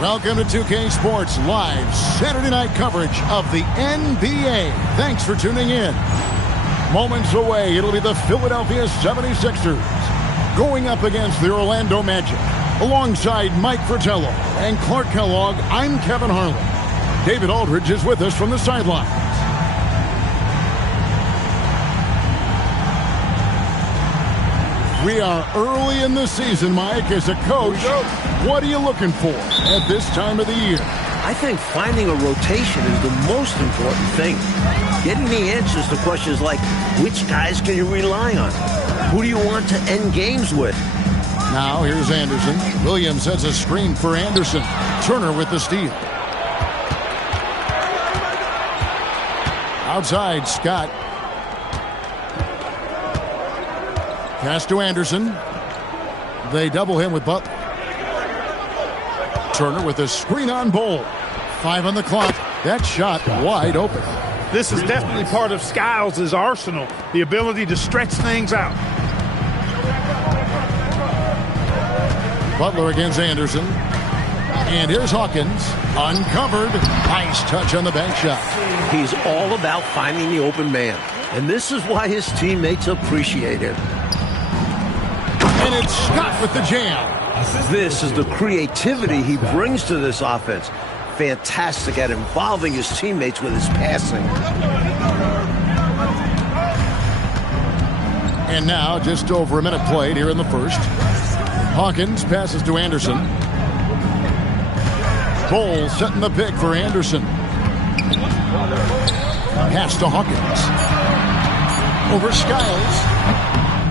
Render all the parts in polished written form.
Welcome to 2K Sports live Saturday night coverage of the NBA. Thanks for tuning in. Moments away, it'll be the Philadelphia 76ers going up against the Orlando Magic. Alongside Mike Fratello and Clark Kellogg, I'm Kevin Harlan. David Aldridge is with us from the sidelines. We are early in the season, Mike. As a coach, what are you looking for at this time of the year? I think finding a rotation is the most important thing. Getting the answers to questions like, which guys can you rely on? Who do you want to end games with? Now, here's Anderson. Williams has a screen for Anderson. Turner with the steal. Outside, Scott. Pass to Anderson. They double him with Butler. Turner with a screen on Bol. 5 on the clock. That shot wide open. This is definitely part of Skiles' arsenal, the ability to stretch things out. Butler against Anderson. And here's Hawkins. Uncovered. Nice touch on the bank shot. He's all about finding the open man. And this is why his teammates appreciate him. And it's Scott with the jam. This is the creativity he brings to this offense. Fantastic at involving his teammates with his passing. And now, just over a minute played here in the first. Hawkins passes to Anderson. Bol setting the pick for Anderson. Pass to Hawkins. Over Skiles.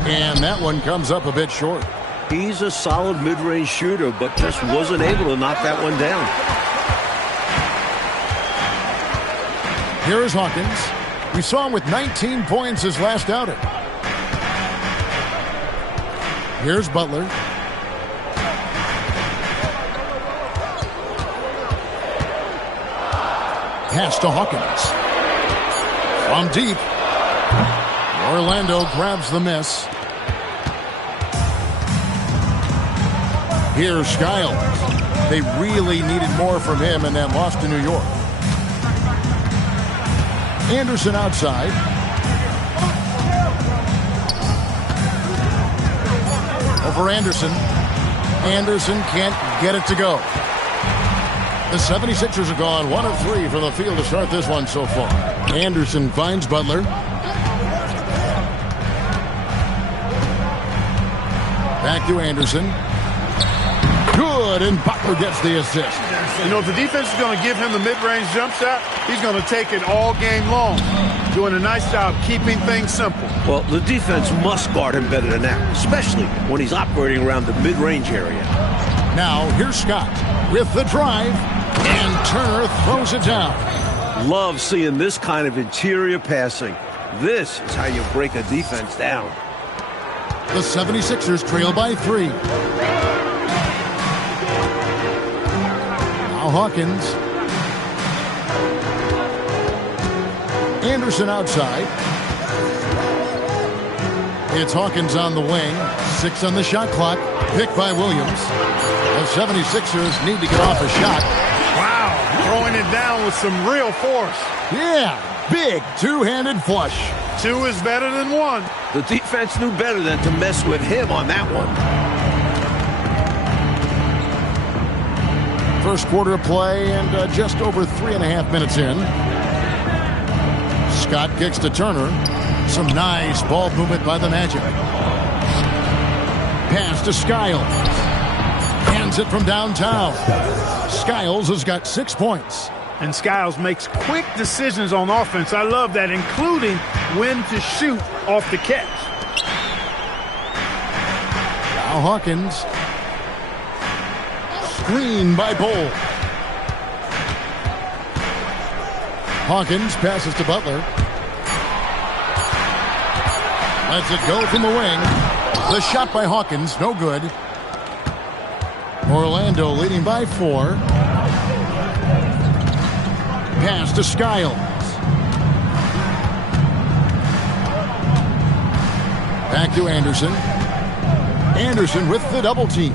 And that one comes up a bit short. He's a solid mid-range shooter, but just wasn't able to knock that one down. Here is Hawkins. We saw him with 19 points his last outing. Here's Butler. Pass to Hawkins. From deep. Orlando grabs the miss. Here's Skiles. They really needed more from him in that loss to New York. Anderson outside. Over Anderson. Anderson can't get it to go. The 76ers have gone 1 of 3 from the field to start this one so far. Anderson finds Butler. Back to Anderson. Good, and Butler gets the assist. You know, if the defense is going to give him the mid-range jump shot, he's going to take it all game long. Doing a nice job keeping things simple. Well, the defense must guard him better than that, especially when he's operating around the mid-range area. Now, here's Scott with the drive, and Turner throws it down. Love seeing this kind of interior passing. This is how you break a defense down. The 76ers trail by 3. Now Hawkins. Anderson outside. It's Hawkins on the wing. 6 on the shot clock. Picked by Williams. The 76ers need to get off a shot. Wow, throwing it down with some real force. Yeah, big two-handed flush. 2 is better than 1. The defense knew better than to mess with him on that one. First quarter of play and just over 3.5 minutes in. Scott kicks to Turner. Some nice ball movement by the Magic. Pass to Skiles. Hands it from downtown. Skiles has got 6 points. And Skiles makes quick decisions on offense. I love that, including when to shoot off the catch. Now Hawkins. Screen by Bol. Hawkins passes to Butler. Lets it go from the wing. The shot by Hawkins, no good. Orlando leading by 4. Pass to Skiles. Back to Anderson. Anderson with the double team.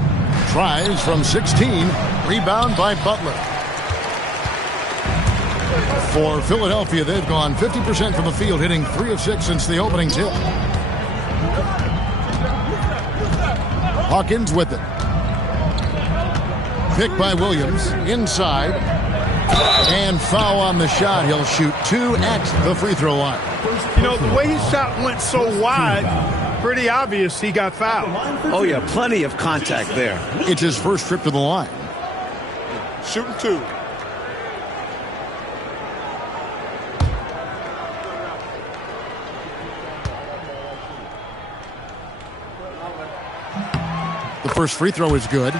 Tries from 16. Rebound by Butler. For Philadelphia, they've gone 50% from the field, hitting 3 of 6 since the opening tip. Hawkins with it. Picked by Williams. Inside. And foul on the shot. He'll shoot 2 at the free throw line. You know, the way his shot went so wide, pretty obvious he got fouled. Oh, yeah, plenty of contact there. It's his first trip to the line. Shooting 2. The first free throw is good.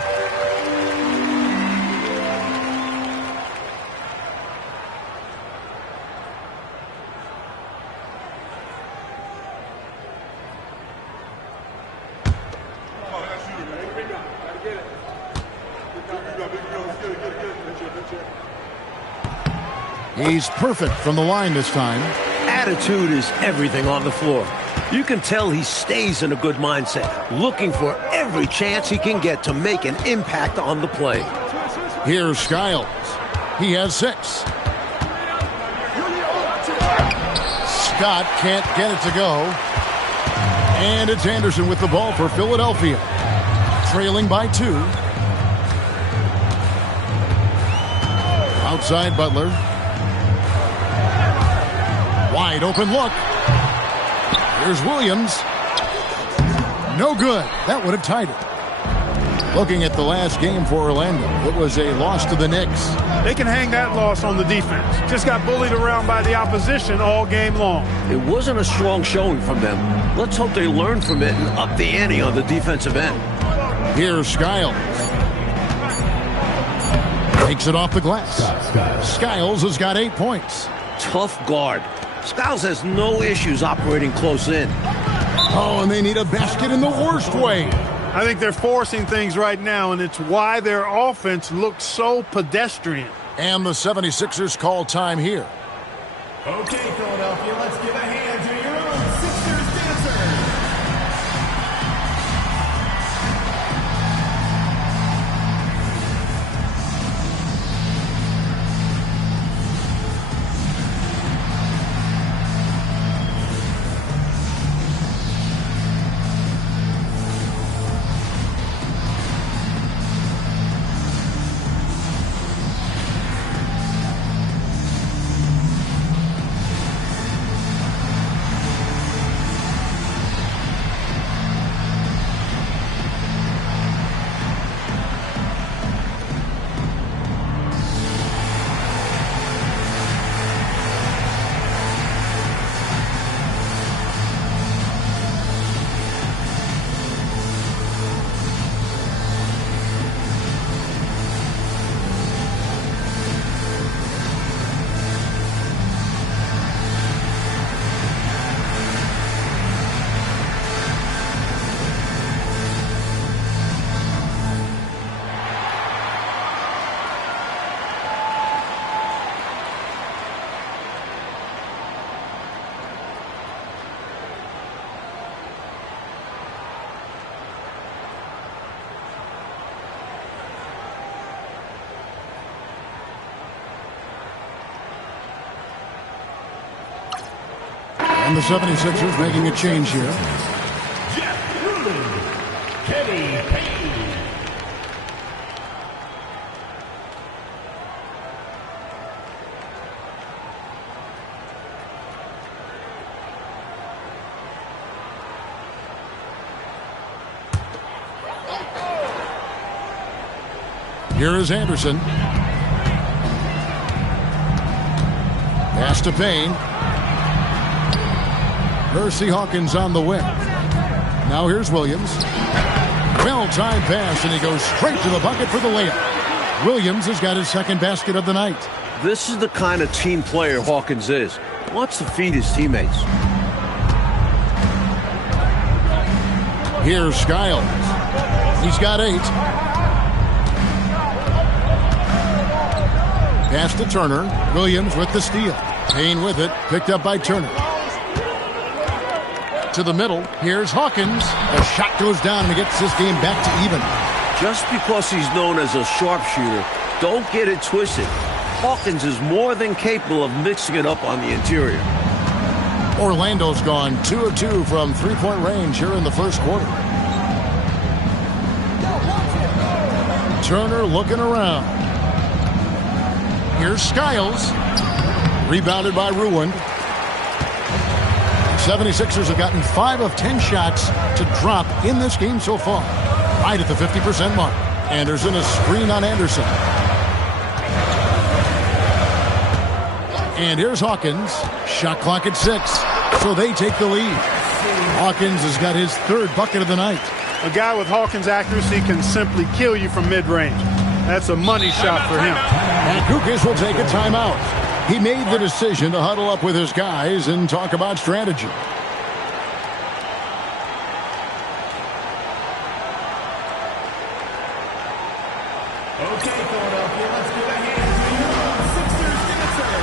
He's perfect from the line this time. Attitude is everything on the floor. You can tell he stays in a good mindset, looking for every chance he can get to make an impact on the play. Here's Skiles. He has 6. Scott can't get it to go. And it's Anderson with the ball for Philadelphia. Trailing by 2. Outside Butler. Wide open look. Here's Williams. No good. That would have tied it. Looking at the last game for Orlando, it was a loss to the Knicks. They can hang that loss on the defense. Just got bullied around by the opposition all game long. It wasn't a strong showing from them. Let's hope they learn from it and up the ante on the defensive end. Here's Skiles. Takes it off the glass. Skiles has got 8 points. Tough guard. Skiles has no issues operating close in. Oh, and they need a basket in the worst way. I think they're forcing things right now, and it's why their offense looks so pedestrian. And the 76ers call time here. Okay, Philadelphia, let's give a hand to your own Sixers dancers. And the 76ers making a change here. Jeff Gruden, Kenny Payne. Here is Anderson. Pass to Payne. Hersey Hawkins on the wing. Now here's Williams. Well-timed pass, and he goes straight to the bucket for the layup. Williams has got his second basket of the night. This is the kind of team player Hawkins is. Wants to feed his teammates. Here's Skiles. He's got 8. Pass to Turner. Williams with the steal. Payne with it. Picked up by Turner. To the middle. Here's Hawkins. The shot goes down and he gets this game back to even. Just because he's known as a sharpshooter, don't get it twisted. Hawkins is more than capable of mixing it up on the interior. Orlando's gone 2 of 2 from three-point range here in the first quarter. Turner looking around. Here's Skiles. Rebounded by Ruland. 76ers have gotten 5 of 10 shots to drop in this game so far. Right at the 50% mark. Anderson a screen on Anderson. And here's Hawkins. Shot clock at 6. So they take the lead. Hawkins has got his 3rd bucket of the night. A guy with Hawkins' accuracy can simply kill you from mid-range. That's a money shot for him. And Kukoc will take a timeout. He made the decision to huddle up with his guys and talk about strategy. Okay, Philadelphia, let's give a hand to your Sixers dancers.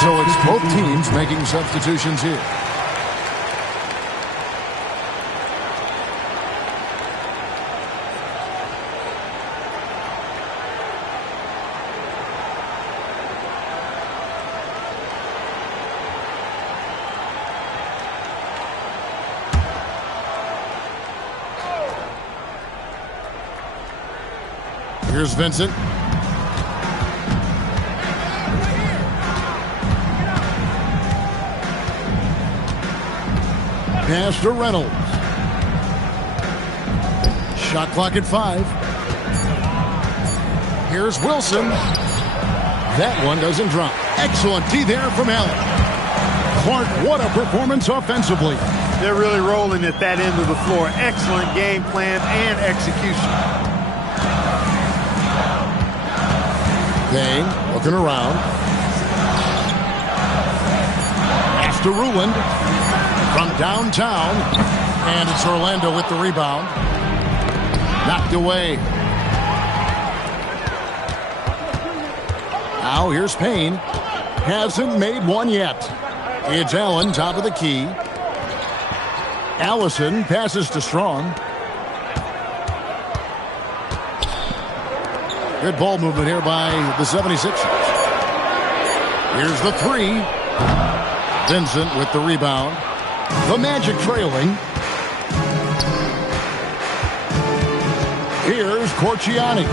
So it's both teams making substitutions here. Here's Vincent. Pass to Reynolds. Shot clock at 5. Here's Wilson. That one doesn't drop. Excellent D there from Allen. Clark, what a performance offensively. They're really rolling at that end of the floor. Excellent game plan and execution. Payne looking around. Pass to Ruland. From downtown, and it's Orlando with the rebound. Knocked away. Now here's Payne. Hasn't made one yet. It's Allen, top of the key. Allison passes to Strong. Good ball movement here by the 76ers. Here's the 3. Vincent with the rebound. The Magic trailing. Here's Corchiani.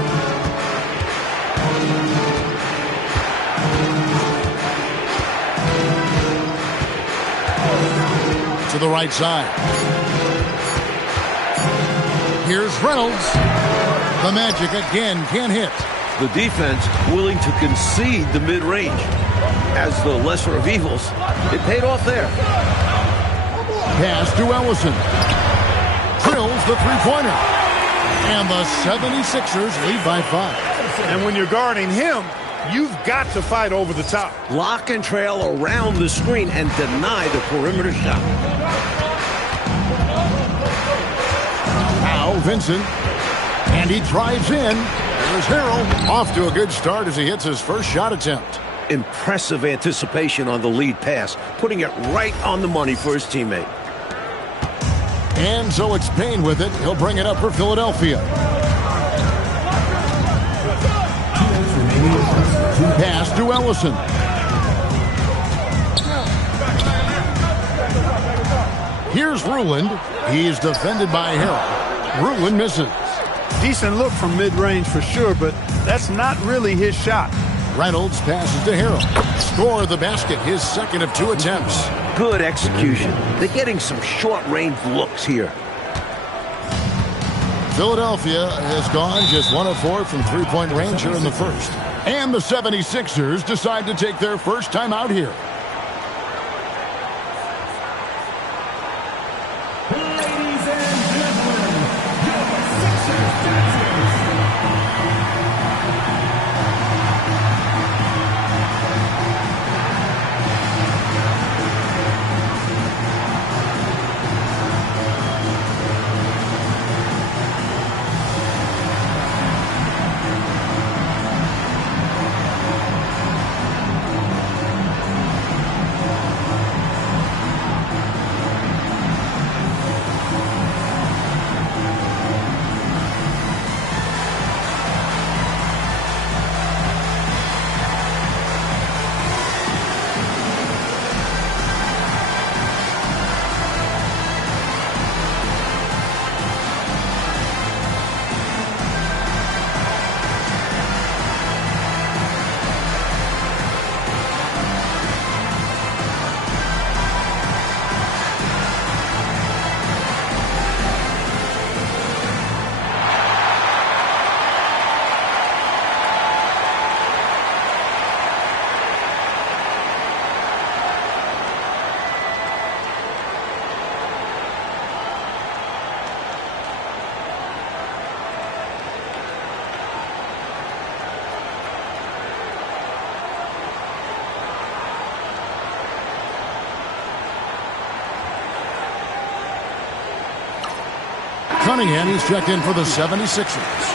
To the right side. Here's Reynolds. The Magic again can't hit. The defense willing to concede the mid-range. As the lesser of evils, it paid off there. Pass to Ellison. Drills the three-pointer. And the 76ers lead by 5. And when you're guarding him, you've got to fight over the top. Lock and trail around the screen and deny the perimeter shot. Now Vincent. And he drives in. Here's Harrell, off to a good start as he hits his first shot attempt. Impressive anticipation on the lead pass, putting it right on the money for his teammate. And so it's Payne with it. He'll bring it up for Philadelphia. Pass to Ellison. Here's Ruland. He's defended by Harrell. Ruland misses. Decent look from mid-range for sure, but that's not really his shot. Reynolds passes to Harrell. Score the basket, his second of 2 attempts. Good execution. They're getting some short-range looks here. Philadelphia has gone just 1 of 4 from three-point range here in the first. And the 76ers decide to take their first time out here. Ladies and gentlemen, your Sixers dancers. Cunningham, he's checked in for the 76ers.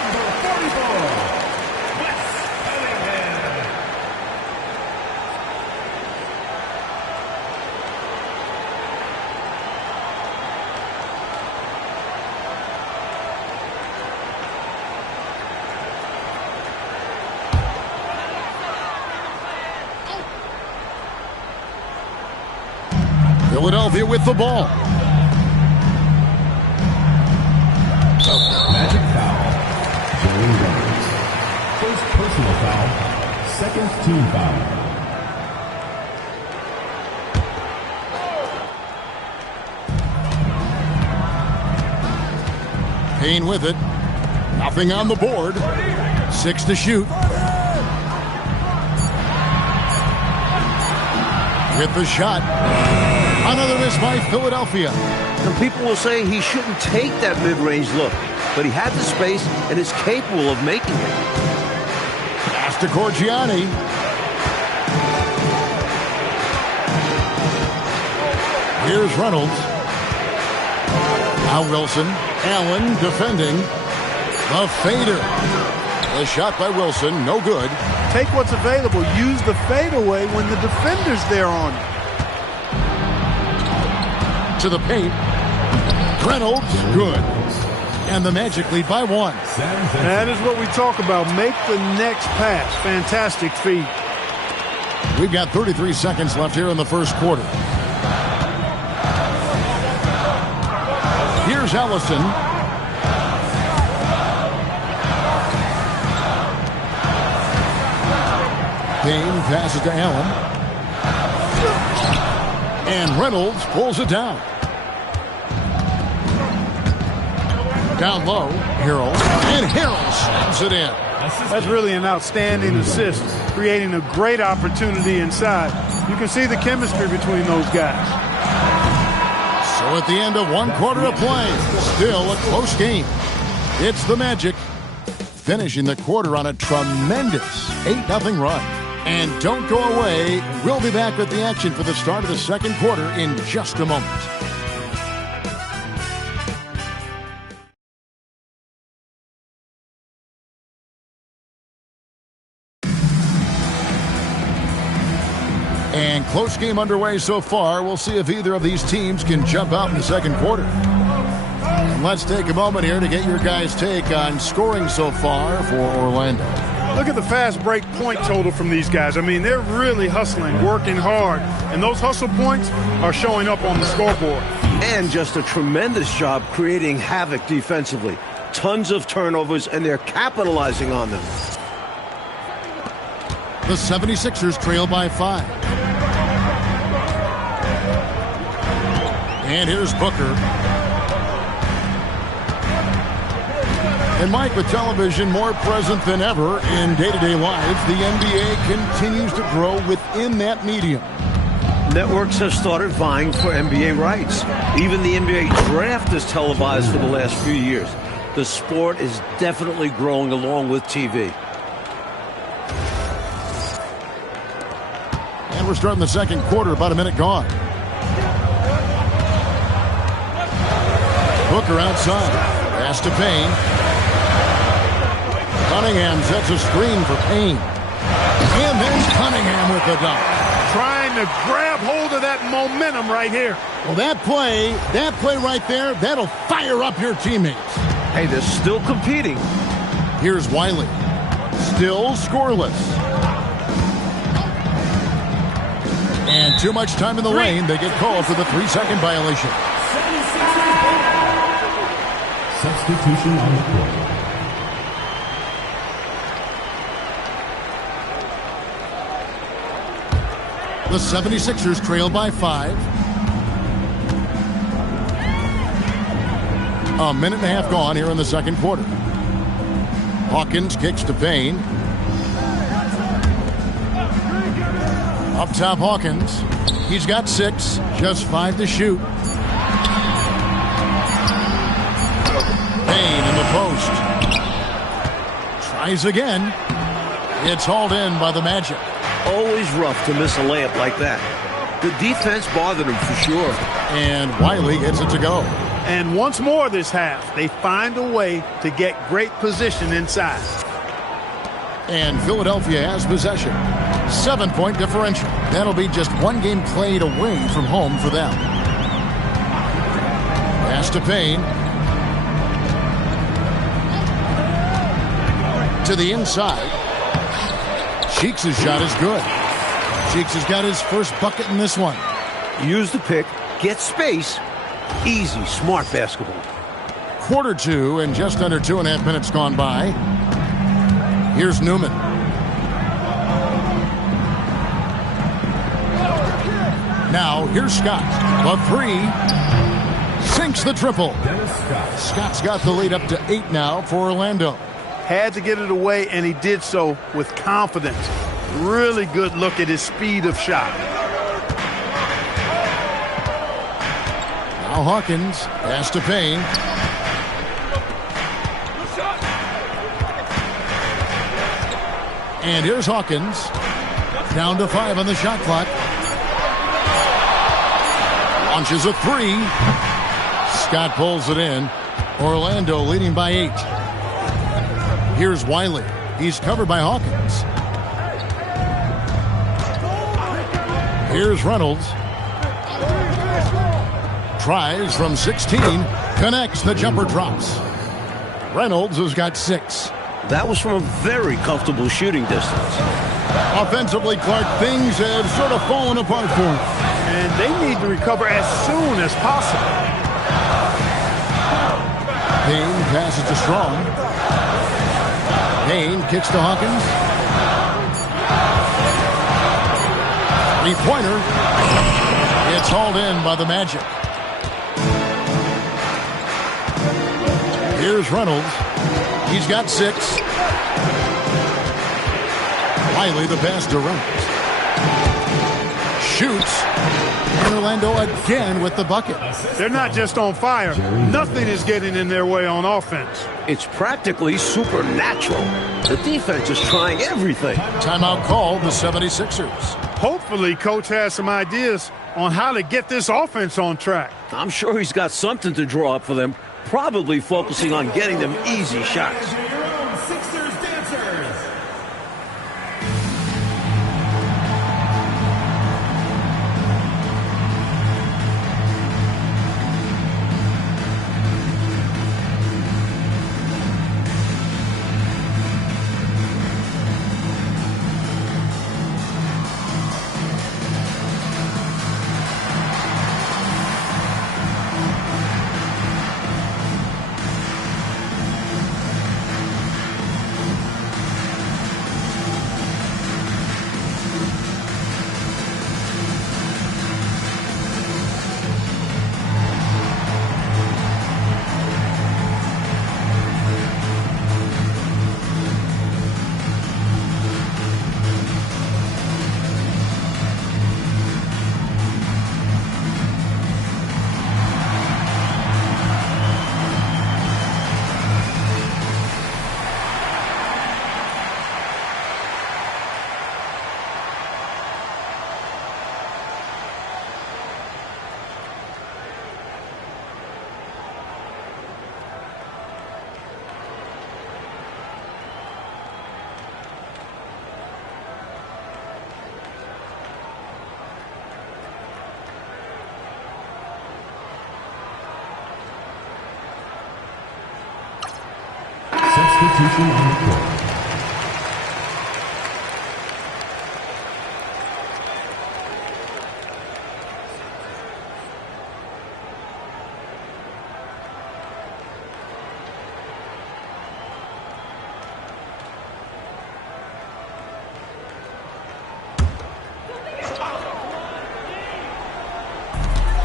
Philadelphia with the ball. Magic foul. Jerry Reynolds. First personal foul. Second team foul. Payne with it. Nothing on the board. 6 to shoot. With the shot. Another miss by Philadelphia. And people will say he shouldn't take that mid-range look, but he had the space and is capable of making it. Pass to Corgiani. Here's Reynolds. Now Wilson. Allen defending. The fader. The shot by Wilson, no good. Take what's available. Use the fadeaway when the defender's there on you. To the paint. Reynolds, good. And the Magic lead by 1. That is what we talk about. Make the next pass. Fantastic feed. We've got 33 seconds left here in the first quarter. Here's Ellison. Payne passes to Allen. And Reynolds pulls it down. Down low, Harrell. And Harrell slams it in. That's really an outstanding assist, creating a great opportunity inside. You can see the chemistry between those guys. So at the end of 1 quarter of play, still a close game. It's the Magic finishing the quarter on a tremendous 8-0 run. And don't go away. We'll be back with the action for the start of the second quarter in just a moment. And close game underway so far. We'll see if either of these teams can jump out in the second quarter. And let's take a moment here to get your guys' take on scoring so far for Orlando. Look at the fast break point total from these guys. I mean, they're really hustling, working hard. And those hustle points are showing up on the scoreboard. And just a tremendous job creating havoc defensively. Tons of turnovers, and they're capitalizing on them. The 76ers trail by 5. And here's Booker. And Mike, with television more present than ever in day-to-day life, the NBA continues to grow within that medium. Networks have started vying for NBA rights. Even the NBA draft is televised for the last few years. The sport is definitely growing along with TV. And we're starting the second quarter, about a minute gone. Booker outside. Pass to Payne. Cunningham sets a screen for Payne. And then Cunningham with the dunk. Trying to grab hold of that momentum right here. Well, that play right there, that'll fire up your teammates. Hey, they're still competing. Here's Wiley. Still scoreless. And too much time in the lane. They get called for the 3-second violation. Substitution on the court. The 76ers trail by 5. A minute and a half gone here in the second quarter. Hawkins kicks to Payne. Up top, Hawkins. He's got 6, just 5 to shoot. Payne in the post. Tries again. It's hauled in by the Magic. Always rough to miss a layup like that. The defense bothered him for sure. And Wiley gets it to go. And once more this half, they find a way to get great position inside. And Philadelphia has possession. 7-point differential. That'll be just one game played away from home for them. Pass to Payne. To the inside. Cheeks' shot is good. Cheeks has got his first bucket in this one. Use the pick, get space. Easy, smart basketball. Quarter 2 and just under 2.5 minutes gone by. Here's Newman. Now, here's Scott. The 3. Sinks the triple. Scott's got the lead up to 8 now for Orlando. Had to get it away, and he did so with confidence. Really good look at his speed of shot. Now Hawkins. Pass to Payne. And here's Hawkins. Down to 5 on the shot clock. Launches a 3. Scott pulls it in. Orlando leading by 8. Here's Wiley. He's covered by Hawkins. Here's Reynolds. Tries from 16. Connects. The jumper drops. Reynolds has got 6. That was from a very comfortable shooting distance. Offensively, Clark, things have sort of fallen apart for him. And they need to recover as soon as possible. Payne passes to Strong. Payne kicks to Hawkins. 3-pointer. It's hauled in by the Magic. Here's Reynolds. He's got 6. Wiley the pass to Reynolds. Shoots. And Orlando again with the bucket. They're not just on fire. Nothing is getting in their way on offense. It's practically supernatural. The defense is trying everything. Timeout called the 76ers. Hopefully, Coach has some ideas on how to get this offense on track. I'm sure he's got something to draw up for them, probably focusing on getting them easy shots. Sixers dancers. substitution on the court.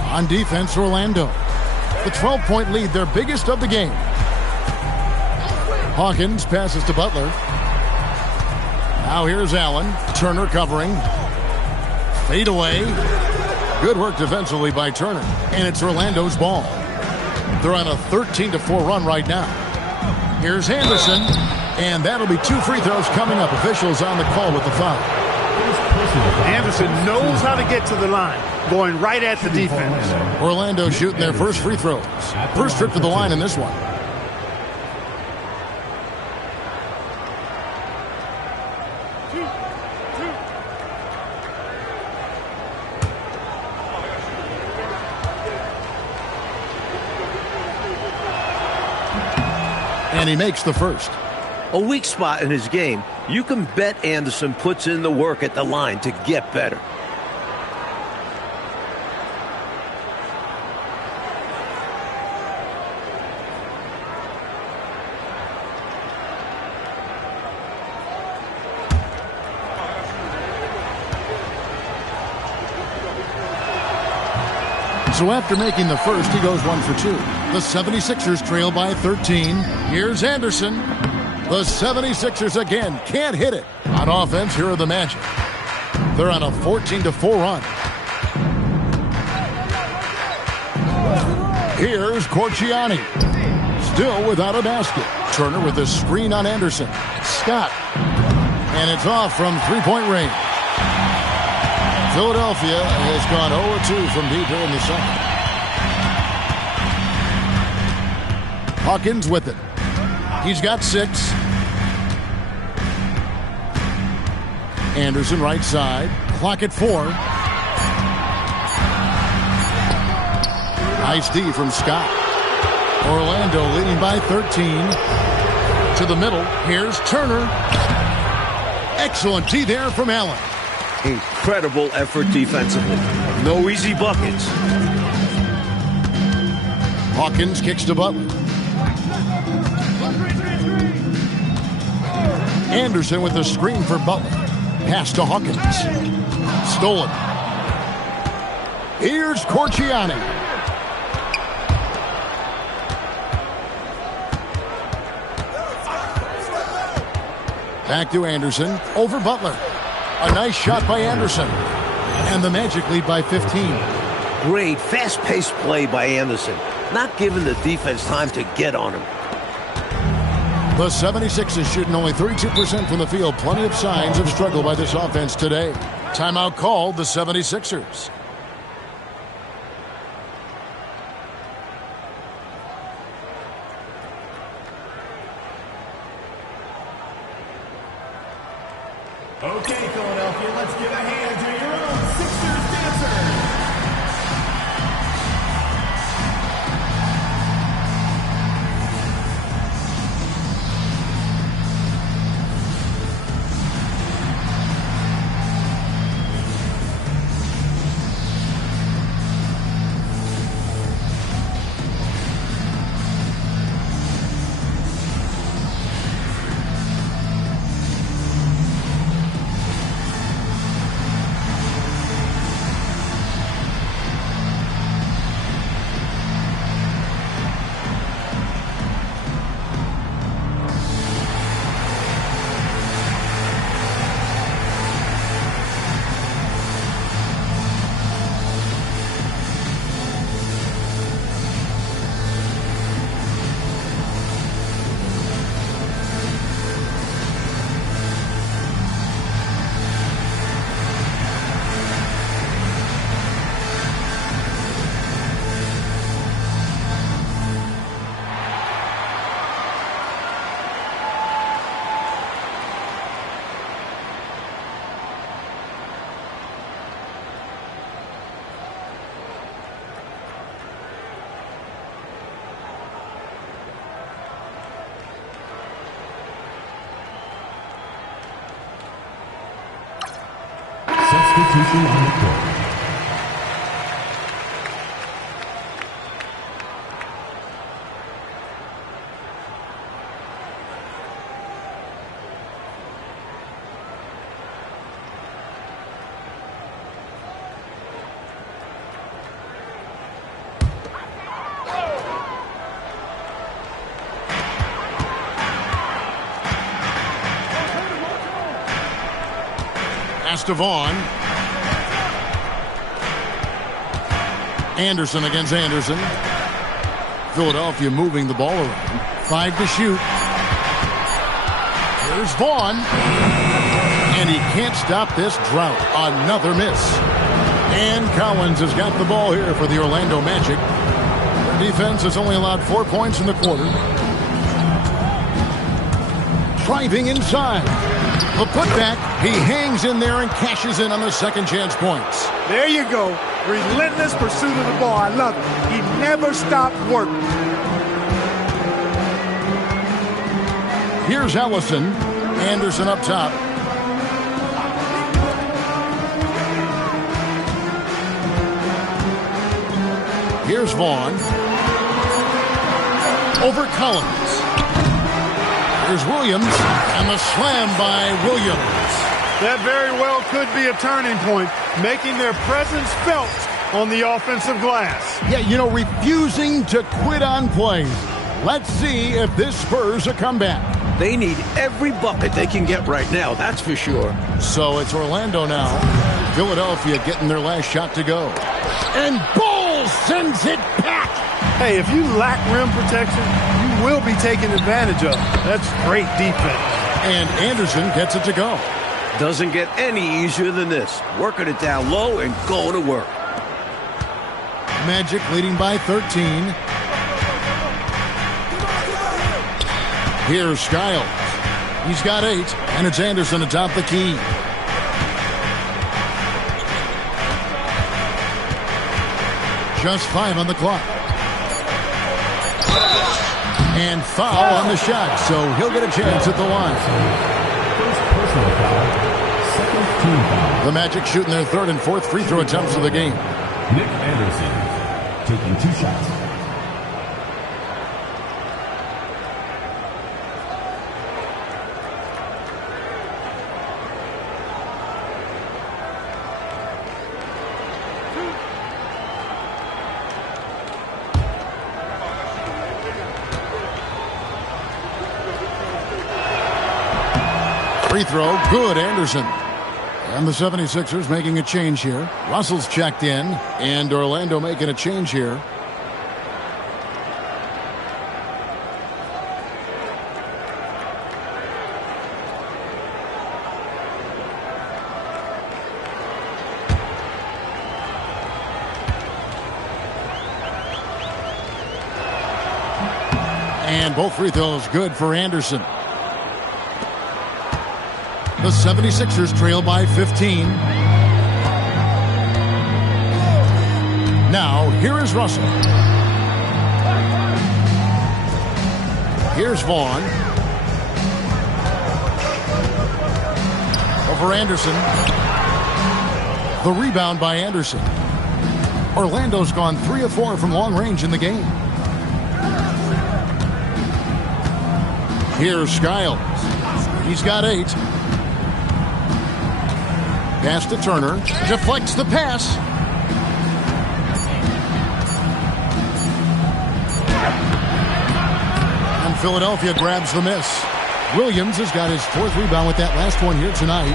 On defense, Orlando. The 12-point lead, their biggest of the game. Hawkins passes to Butler. Now here's Allen. Turner covering. Fade away. Good work defensively by Turner. And it's Orlando's ball. They're on a 13-4 run right now. Here's Anderson. And that'll be 2 free throws coming up. Officials on the call with the foul. Anderson knows how to get to the line, going right at the defense. Orlando shooting their first free throws. First trip to the line in this one. And he makes the first. A weak spot in his game, you can bet Anderson puts in the work at the line to get better. So after making the first, he goes 1 for 2. The 76ers trail by 13. Here's Anderson. The 76ers again can't hit it. On offense, here are the Magic. They're on a 14-4 run. Here's Corchiani. Still without a basket. Turner with a screen on Anderson. Scott. And it's off from three-point range. Philadelphia has gone 0-2 from deep here in the second. Hawkins with it. He's got 6. Anderson right side. Clock at 4. Nice D from Scott. Orlando leading by 13. To the middle. Here's Turner. Excellent D there from Allen. Incredible effort defensively. No easy buckets. Hawkins kicks to Butler. Anderson with the screen for Butler. Pass to Hawkins. Stolen. Here's Corchiani. Back to Anderson. Over Butler. A nice shot by Anderson. And the Magic lead by 15. Great, fast-paced play by Anderson. Not giving the defense time to get on him. The 76ers shooting only 32% from the field. Plenty of signs of struggle by this offense today. Timeout called the 76ers. Okay, Philadelphia, let's give a hand to your own Sixers dancers. substitution on the court. To Vaughn. Anderson against Anderson. Philadelphia moving the ball around. 5 to shoot. Here's Vaughn. And he can't stop this drought. Another miss. And Collins has got the ball here for the Orlando Magic. Their defense has only allowed 4 points in the quarter. Driving inside. The putback, he hangs in there and cashes in on the second chance points. There you go. Relentless pursuit of the ball. I love it. He never stopped working. Here's Ellison. Anderson up top. Here's Vaughn. Over Collins. Here's Williams, and the slam by Williams. That very well could be a turning point, making their presence felt on the offensive glass. Yeah, you know, refusing to quit on plays. Let's see if this spurs a comeback. They need every bucket they can get right now, that's for sure. So it's Orlando now. Philadelphia getting their last shot to go. And Ball sends it back. Hey, if you lack rim protection, you will be taken advantage of. That's great defense. And Anderson gets it to go. Doesn't get any easier than this. Working it down low and going to work. Magic leading by 13. Here's Skiles. He's got 8, and it's Anderson atop the key. Just 5 on the clock. And foul on the shot, so he'll get a chance at the line. First personal foul. Second team foul. The Magic shooting their 3rd and 4th free throw attempts of the game. Nick Anderson taking 2 shots. Free throw, good, Anderson. And the 76ers making a change here. Russell's checked in, and Orlando making a change here. And both free throws good for Anderson. The 76ers trail by 15. Now, here is Russell. Here's Vaughn. Over Anderson. The rebound by Anderson. Orlando's gone 3 of 4 from long range in the game. Here's Skiles. He's got 8. Pass to Turner. Deflects the pass. And Philadelphia grabs the miss. Williams has got his 4th rebound with that last one here tonight.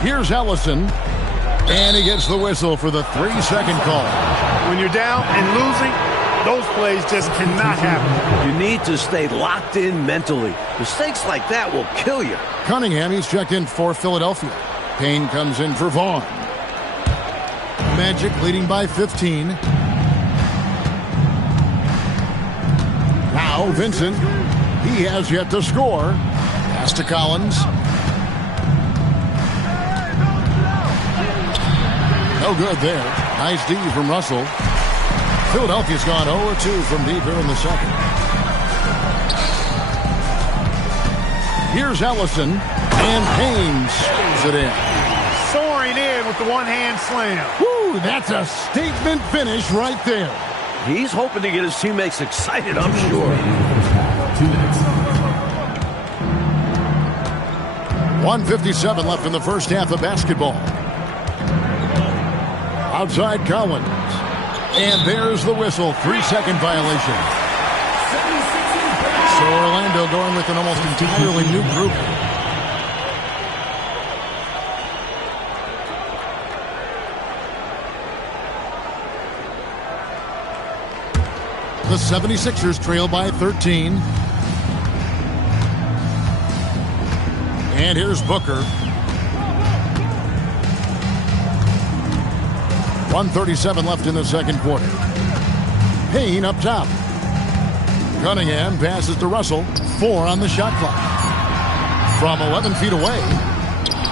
Here's Ellison. And he gets the whistle for the 3-second call. When you're down and losing, those plays just cannot happen. You need to stay locked in mentally. Mistakes like that will kill you. Cunningham, he's checked in for Philadelphia. Payne comes in for Vaughn. Magic leading by 15. Now Vincent. He has yet to score. Pass to Collins. No good there. Nice D from Russell. Philadelphia's gone 0-2 from deep here in the second. Here's Ellison. And Payne slams it in. Soaring in with the one-hand slam. Woo, that's a statement finish right there. He's hoping to get his teammates excited, I'm sure. 1:57 left in the first half of basketball. Outside Collins. And there's the whistle. 3-second violation. So Orlando going with an almost entirely new group. The 76ers trail by 13. And here's Booker. 1:37 left in the second quarter. Payne up top. Cunningham passes to Russell. 4 on the shot clock. From 11 feet away.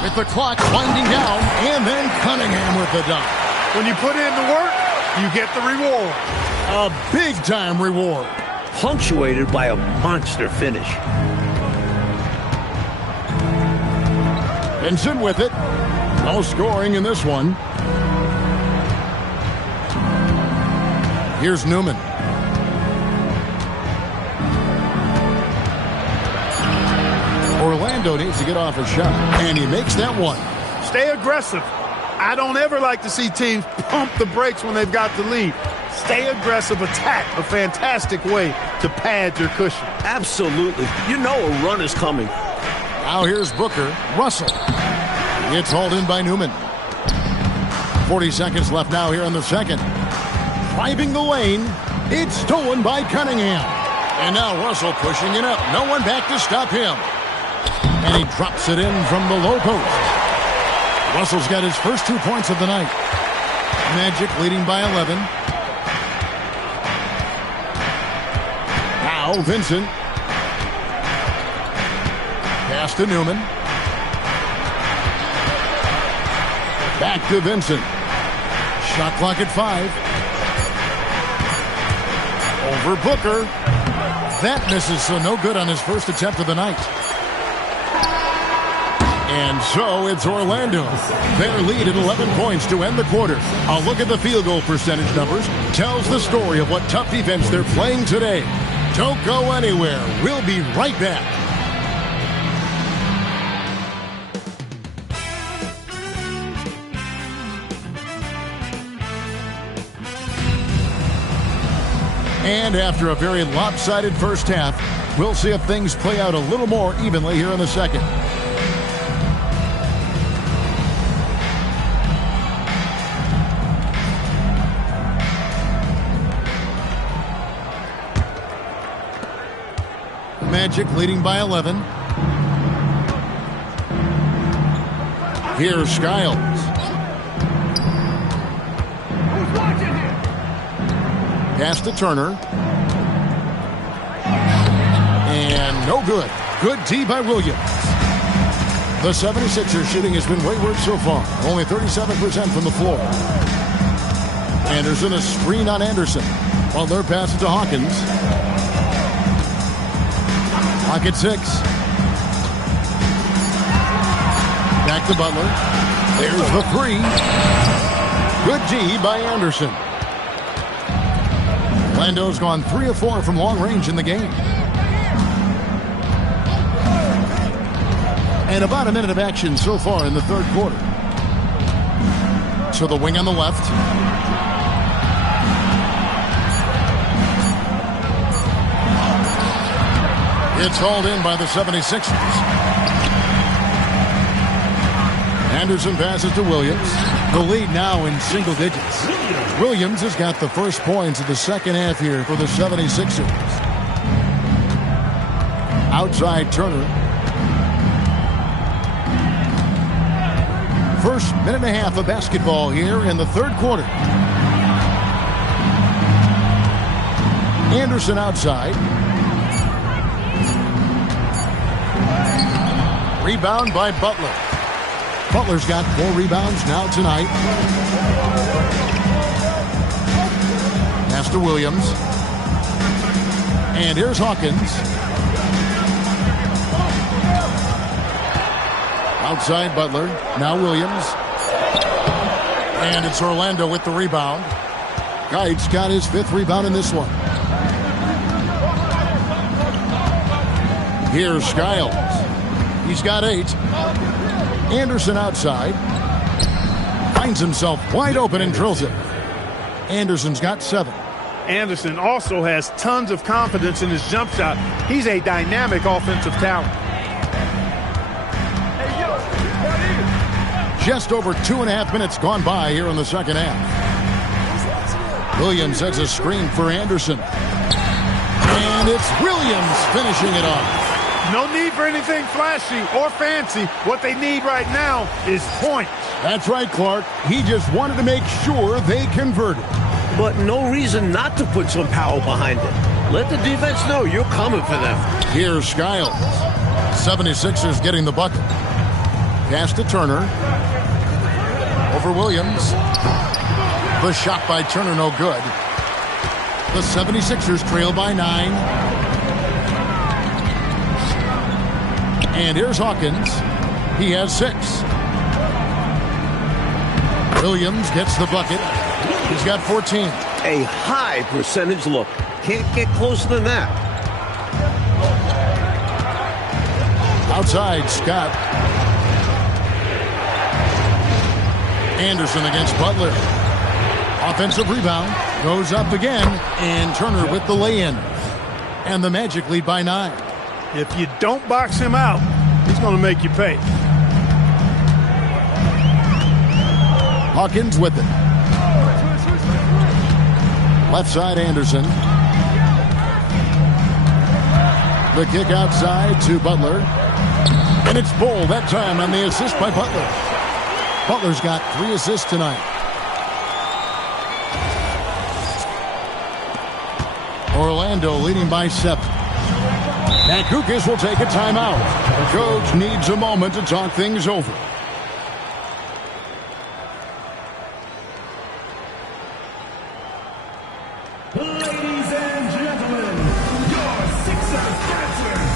With the clock winding down. And then Cunningham with the dunk. When you put in the work, you get the reward. A big-time reward. Punctuated by a monster finish. Vincent with it. No scoring in this one. Here's Newman. Orlando needs to get off a shot, and he makes that one. Stay aggressive. I don't ever like to see teams pump the brakes when they've got the lead. Stay aggressive, attack. A fantastic way to pad your cushion. Absolutely. You know a run is coming. Now here's Booker. Russell. It's hauled in by Newman. 40 seconds left now here in the second. Driving the lane. It's stolen by Cunningham. And now Russell pushing it up. No one back to stop him. And he drops it in from the low post. Russell's got his first 2 points of the night. Magic leading by 11. Now Vincent. Pass to Newman. Back to Vincent. Shot clock at 5. Over Booker. That misses, so no good on his first attempt of the night. And so it's Orlando. Their lead at 11 points to end the quarter. A look at the field goal percentage numbers tells the story of what tough defense they're playing today. Don't go anywhere. We'll be right back. And after a very lopsided first half, we'll see if things play out a little more evenly here in the second. Magic leading by 11. Here's Skiles. Pass to Turner. And no good. Good D by Williams. The 76ers shooting has been wayward so far. Only 37% from the floor. Anderson, a screen on Anderson. While they're passing to Hawkins. Clock at 6. Back to Butler. There's the 3. Good D by Anderson. Orlando's gone 3 of 4 from long range in the game. And about a minute of action so far in the third quarter. To the wing on the left. It's hauled in by the 76ers. Anderson passes to Williams. The lead now in single digits. Williams has got the first points of the second half here for the 76ers. Outside Turner. First minute and a half of basketball here in the third quarter. Anderson outside. Rebound by Butler. Butler's got 4 rebounds now tonight. Pass to Williams. And here's Hawkins. Outside Butler. Now Williams. And it's Orlando with the rebound. Kite's got his 5th rebound in this one. Here's Skiles. He's got 8. Anderson outside. Finds himself wide open and drills it. Anderson's got 7. Anderson also has tons of confidence in his jump shot. He's a dynamic offensive talent. Just over 2.5 minutes gone by here in the second half. Williams sets a screen for Anderson. And it's Williams finishing it off. No need for anything flashy or fancy. What they need right now is points. That's right, Clark. He just wanted to make sure they converted. But no reason not to put some power behind it. Let the defense know you're coming for them. Here's Skiles. 76ers getting the bucket. Pass to Turner. Over Williams. The shot by Turner, no good. The 76ers trail by 9. And here's Hawkins. He has 6. Williams gets the bucket. He's got 14. A high percentage look. Can't get closer than that. Outside, Scott. Anderson against Butler. Offensive rebound. Goes up again. And Turner with the lay-in. And the Magic lead by 9. If you don't box him out, he's going to make you pay. Hawkins with it. Left side, Anderson. The kick outside to Butler. And it's Bull that time on the assist by Butler. Butler's got 3 assists tonight. Orlando leading by 7. And Kukas will take a timeout. The coach needs a moment to talk things over. Ladies and gentlemen, your Sixers dancers.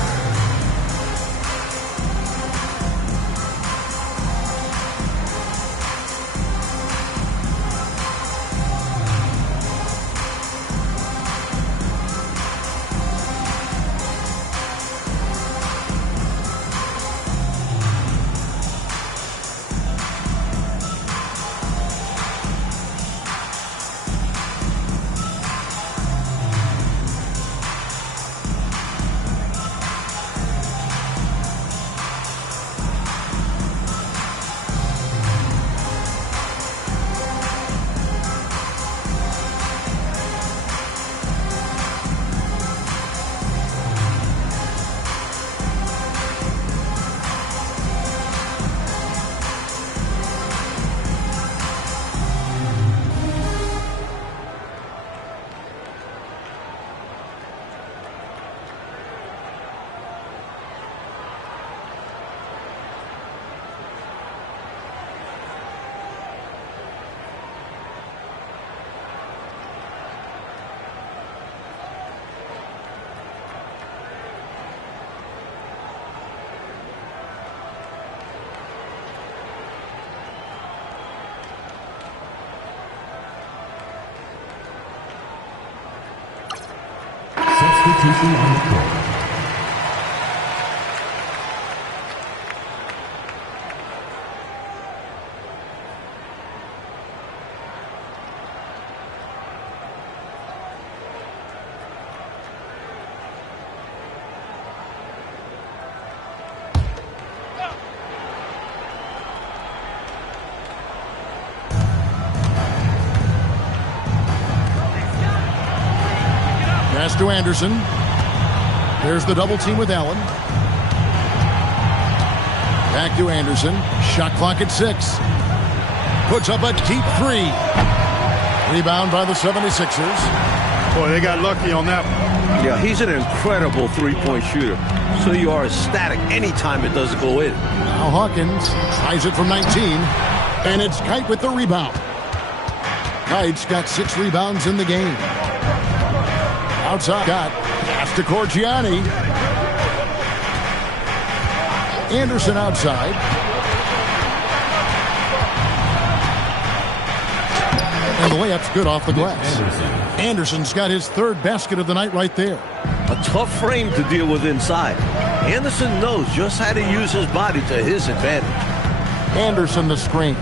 Substitution on the court. Pass to Anderson. There's the double team with Allen. Back to Anderson. Shot clock at 6. Puts up a deep 3. Rebound by the 76ers. Boy, they got lucky on that one. Yeah, he's an incredible three-point shooter. So you are ecstatic anytime it doesn't go in. Now Hawkins tries it from 19. And it's Kite with the rebound. Kite's got 6 rebounds in the game. Outside, got pass to Corgiani. Anderson outside. And the layup's good off the glass. Anderson's got his third basket of the night right there. A tough frame to deal with inside. Anderson knows just how to use his body to his advantage. Anderson the screen.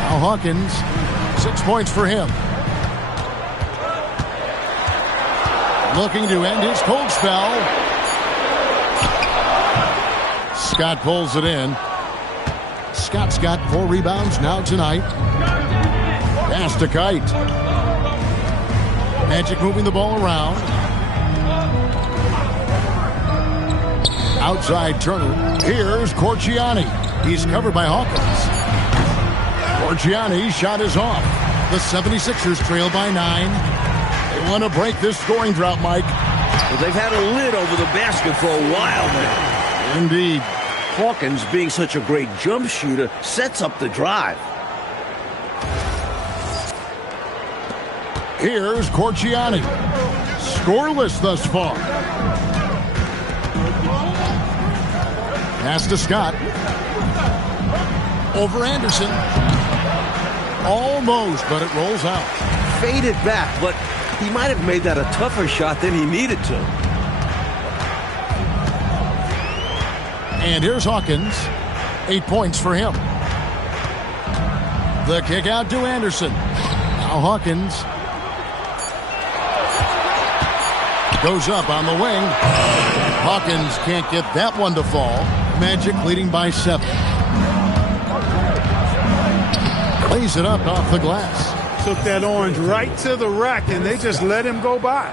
Now Hawkins, 6 points for him. Looking to end his cold spell. Scott pulls it in. Scott's got 4 rebounds now tonight. Pass to Kite. Magic moving the ball around. Outside Turner. Here's Corchiani. He's covered by Hawkins. Corchiani's shot is off. The 76ers trail by 9. They want to break this scoring drought, Mike. Well, they've had a lid over the basket for a while now. Indeed. Hawkins, being such a great jump shooter, sets up the drive. Here's Corchiani. Scoreless thus far. Pass to Scott. Over Anderson. Almost, but it rolls out. Faded back, but he might have made that a tougher shot than he needed to. And here's Hawkins. 8 points for him. The kick out to Anderson. Now Hawkins. Goes up on the wing. Hawkins can't get that one to fall. Magic leading by 7. Lays it up off the glass. Took that orange right to the rack, and they just let him go by.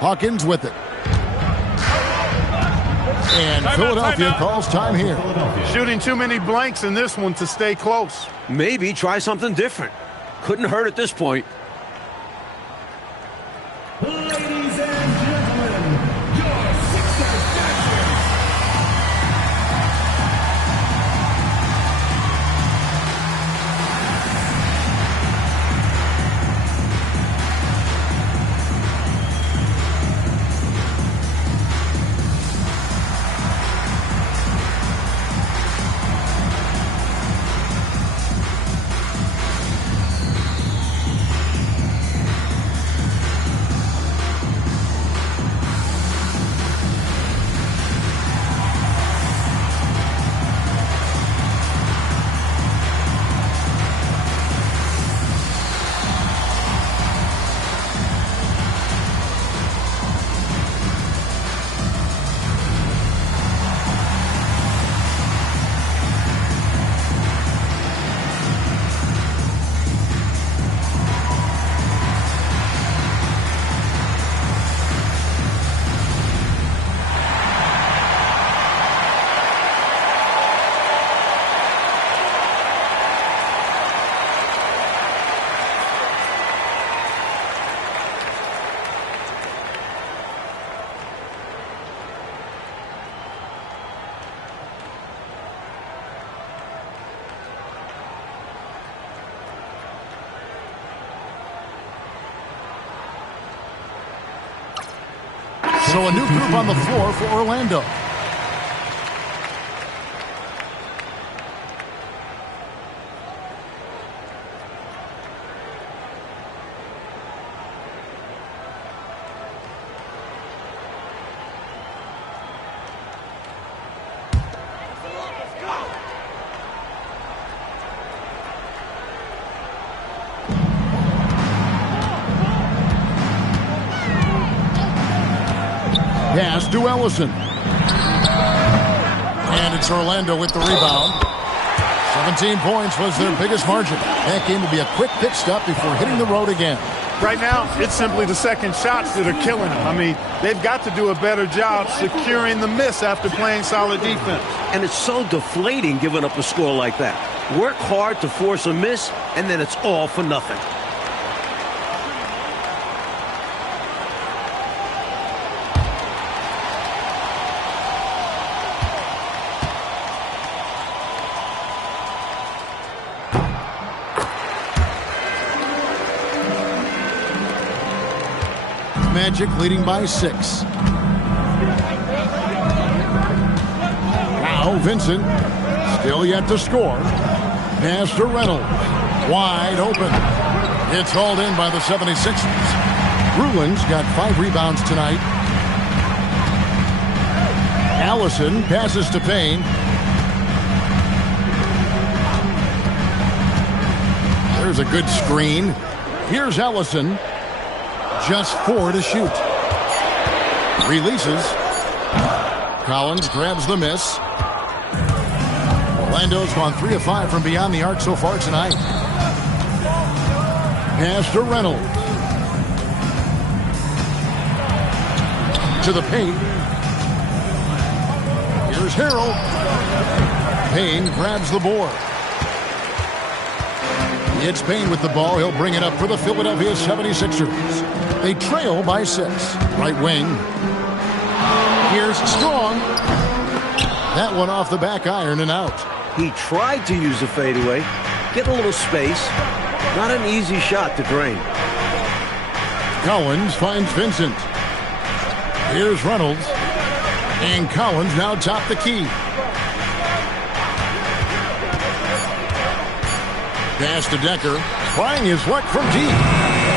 Hawkins with it. And Philadelphia calls time here. Shooting too many blanks in this one to stay close. Maybe try something different. Couldn't hurt at this point. Ladies and gentlemen, your Sixers champion. So a new group on the floor for Orlando. Pass to Ellison. And it's Orlando with the rebound. 17 points was their biggest margin. That game will be a quick pit stop before hitting the road again. Right now, it's simply the second shots that are killing them. I mean, they've got to do a better job securing the miss after playing solid defense. And it's so deflating giving up a score like that. Work hard to force a miss, and then it's all for nothing. Magic leading by 6. Now Now Vincent, still yet to score. Pass to Reynolds. Wide open. It's hauled in by the 76ers. Bruins got 5 rebounds tonight. Allison passes to Payne. There's a good screen. Here's Allison. Just 4 to shoot. Releases. Collins grabs the miss. Orlando's gone 3 of 5 from beyond the arc so far tonight. Pass to Reynolds. To the paint. Here's Harrell. Payne grabs the board. It's Payne with the ball. He'll bring it up for the Philadelphia 76ers. They trail by 6. Right wing. Here's Strong. That one off the back iron and out. He tried to use a fadeaway, get a little space. Not an easy shot to drain. Collins finds Vincent. Here's Reynolds. And Collins now top the key. Pass to Decker. Trying his luck from deep.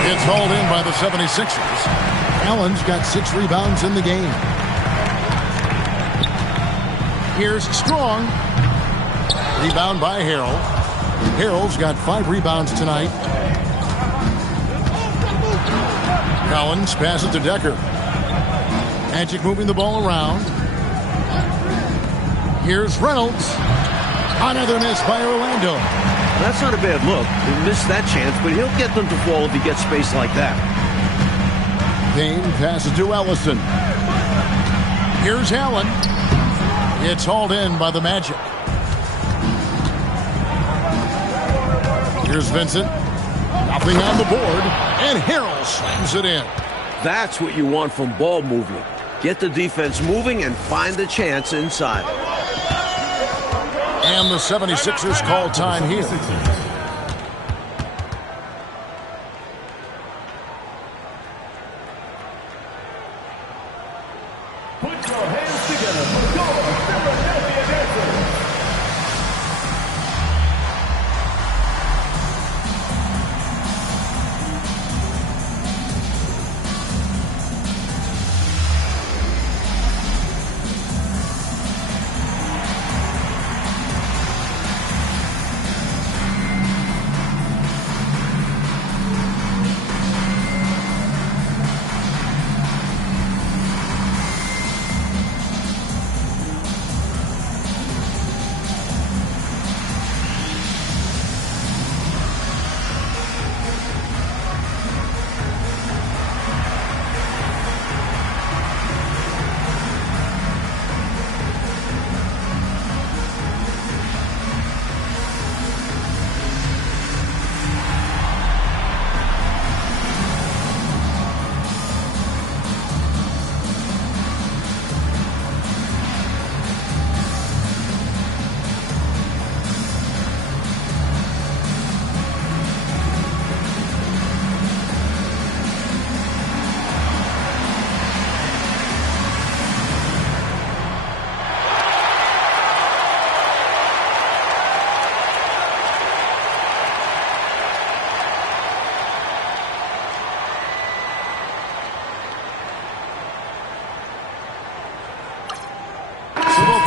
It's hauled in by the 76ers. Allen's got 6 rebounds in the game. Here's Strong. Rebound by Harrell. Harrell's got 5 rebounds tonight. Collins passes to Decker. Magic moving the ball around. Here's Reynolds. Another miss by Orlando. That's not a bad look. He missed that chance, but he'll get them to fall if he gets space like that. Payne passes to Ellison. Here's Allen. It's hauled in by the Magic. Here's Vincent. Nothing on the board. And Harrell slams it in. That's what you want from ball movement. Get the defense moving and find the chance inside. And the 76ers call time here. Put your hands together for your Philadelphia Dancers.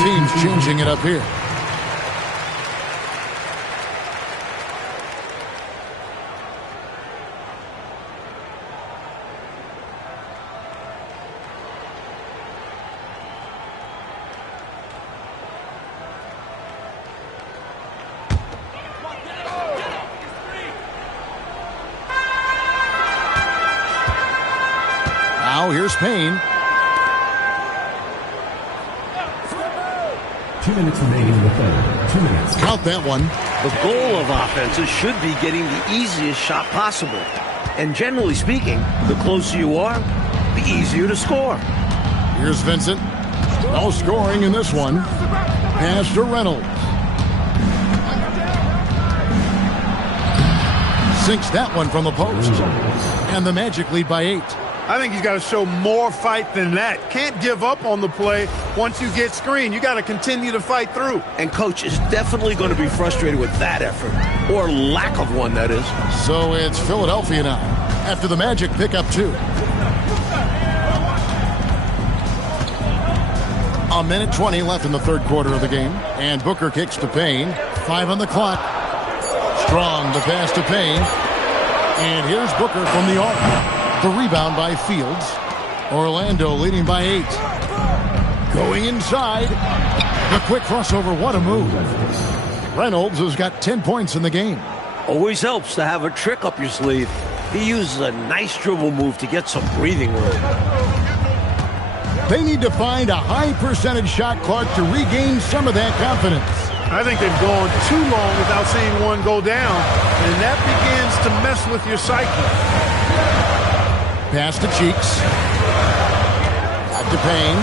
Teams changing it up here. Now here's Payne. 2 minutes remaining in the third. 2 minutes. Count that one. The goal of offenses should be getting the easiest shot possible. And generally speaking, the closer you are, the easier to score. Here's Vincent. No scoring in this one. Pass to Reynolds. Sinks that one from the post. And the Magic lead by 8. I think he's got to show more fight than that. Can't give up on the play once you get screened. You got to continue to fight through. And Coach is definitely going to be frustrated with that effort, or lack of one, that is. So it's Philadelphia now, after the Magic pick up 2. A minute 20 left in the third quarter of the game. And Booker kicks to Payne. 5 on the clock. Strong, the pass to Payne. And here's Booker from the arc. The rebound by Fields. Orlando leading by 8. Going inside. The quick crossover. What a move. Reynolds has got 10 points in the game. Always helps to have a trick up your sleeve. He uses a nice dribble move to get some breathing room. They need to find a high percentage shot clock to regain some of that confidence. I think they've gone too long without seeing one go down, and that begins to mess with your psyche. Pass to Cheeks. Back to Payne.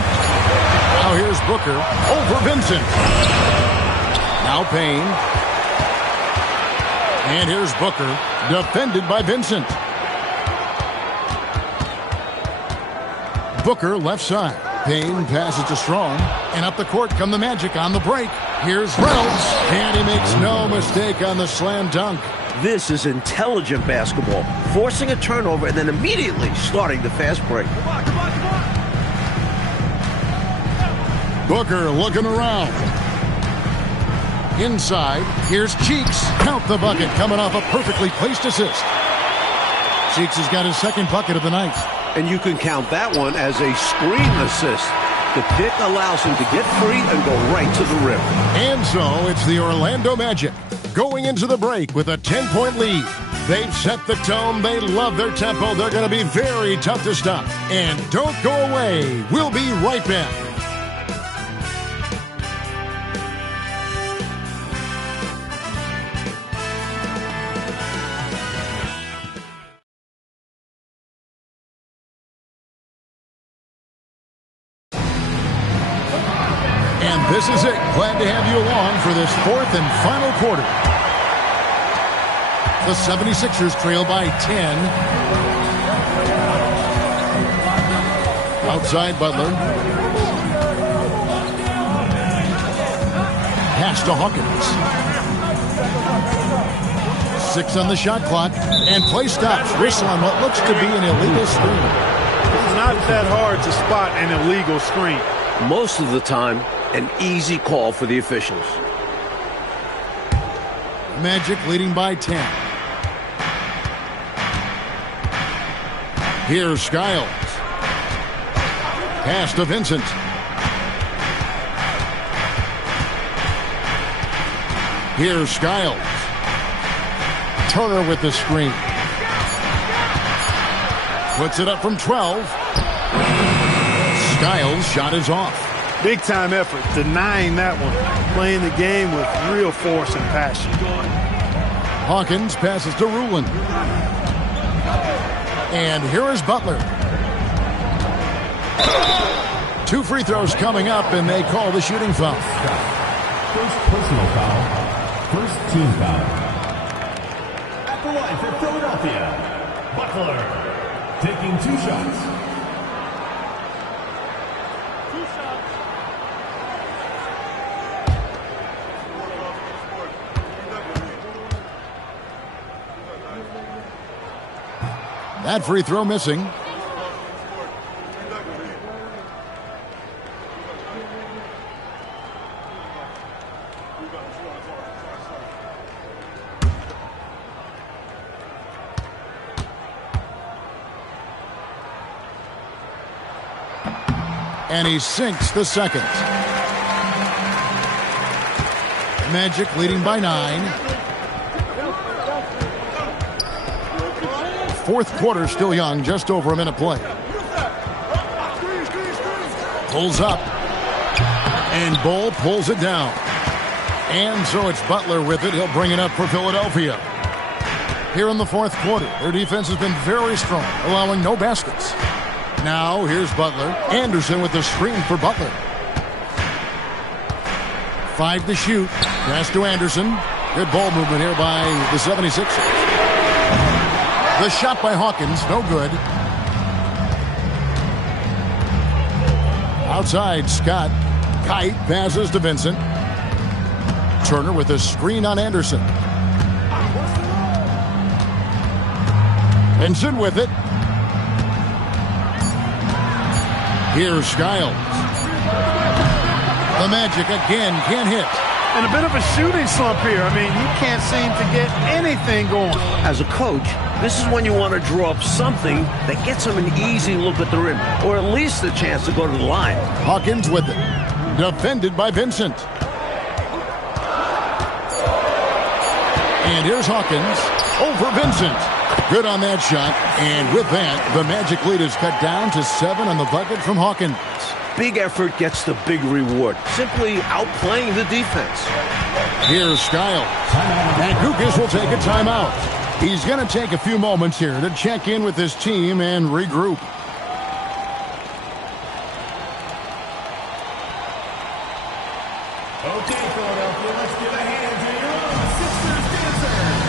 Now here's Booker over Vincent. Now Payne. And here's Booker, defended by Vincent. Booker left side. Payne passes to Strong. And up the court come the Magic on the break. Here's Reynolds. And he makes no mistake on the slam dunk. This is intelligent basketball. Forcing a turnover and then immediately starting the fast break. Booker looking around. Inside. Here's Cheeks. Count the bucket coming off a perfectly placed assist. Cheeks has got his second bucket of the night. And you can count that one as a screen assist. The pick allows him to get free and go right to the rim. And so it's the Orlando Magic going into the break with a 10-point lead. They've set the tone. They love their tempo. They're going to be very tough to stop. And don't go away. We'll be right back. This is it. Glad to have you along for this fourth and final quarter. The 76ers trail by 10. Outside Butler. Pass to Hawkins. 6 on the shot clock. And play stops. Whistle on what looks to be an illegal screen. It's not that hard to spot an illegal screen. Most of the time, an easy call for the officials. Magic leading by 10. Here's Skiles. Pass to Vincent. Here's Skiles. Turner with the screen. Puts it up from 12. Skiles' shot is off. Big time effort, denying that one. Playing the game with real force and passion. Hawkins passes to Rowland. And here is Butler. 2 free throws coming up, and they call the shooting foul. First personal foul. First team foul. At the line for Philadelphia, Butler taking 2 shots. That free throw missing. And he sinks the second. Magic leading by 9. Fourth quarter still young, just over a minute play. Pulls up. And Bull pulls it down. And so it's Butler with it. He'll bring it up for Philadelphia. Here in the fourth quarter, their defense has been very strong, allowing no baskets. Now here's Butler. Anderson with the screen for Butler. 5 to shoot. Pass to Anderson. Good ball movement here by the 76ers. The shot by Hawkins, no good. Outside, Scott. Kite passes to Vincent. Turner with a screen on Anderson. Vincent with it. Here's Skiles. The Magic again can't hit. And a bit of a shooting slump here. I mean, he can't seem to get anything going. As a coach, this is when you want to draw up something that gets him an easy look at the rim, or at least a chance to go to the line. Hawkins with it. Defended by Vincent. And here's Hawkins over Vincent. Good on that shot. And with that, the Magic lead is cut down to 7 on the bucket from Hawkins. Big effort gets the big reward. Simply outplaying the defense. Here's Skiles. And Gukas will take a timeout. He's going to take a few moments here to check in with his team and regroup. Okay, Philadelphia, let's give a hand to your Sixers dancers.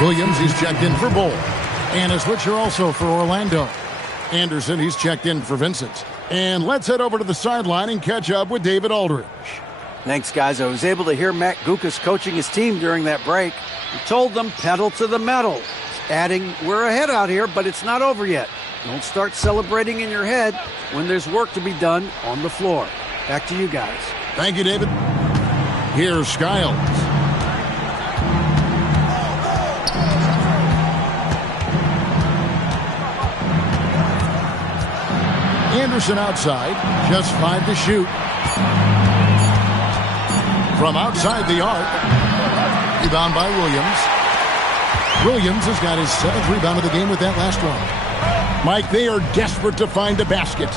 Williams, he's checked in for Bull. And a switcher also for Orlando. Anderson, he's checked in for Vincent. And let's head over to the sideline and catch up with David Aldridge. Thanks, guys. I was able to hear Matt Gukas coaching his team during that break. He told them pedal to the metal, adding, we're ahead out here, but it's not over yet. Don't start celebrating in your head when there's work to be done on the floor. Back to you guys. Thank you, David. Here's Skiles. Anderson outside, just 5 to shoot. From outside the arc, rebound by Williams. Williams has got his 7th rebound of the game with that last one. Mike, they are desperate to find a basket.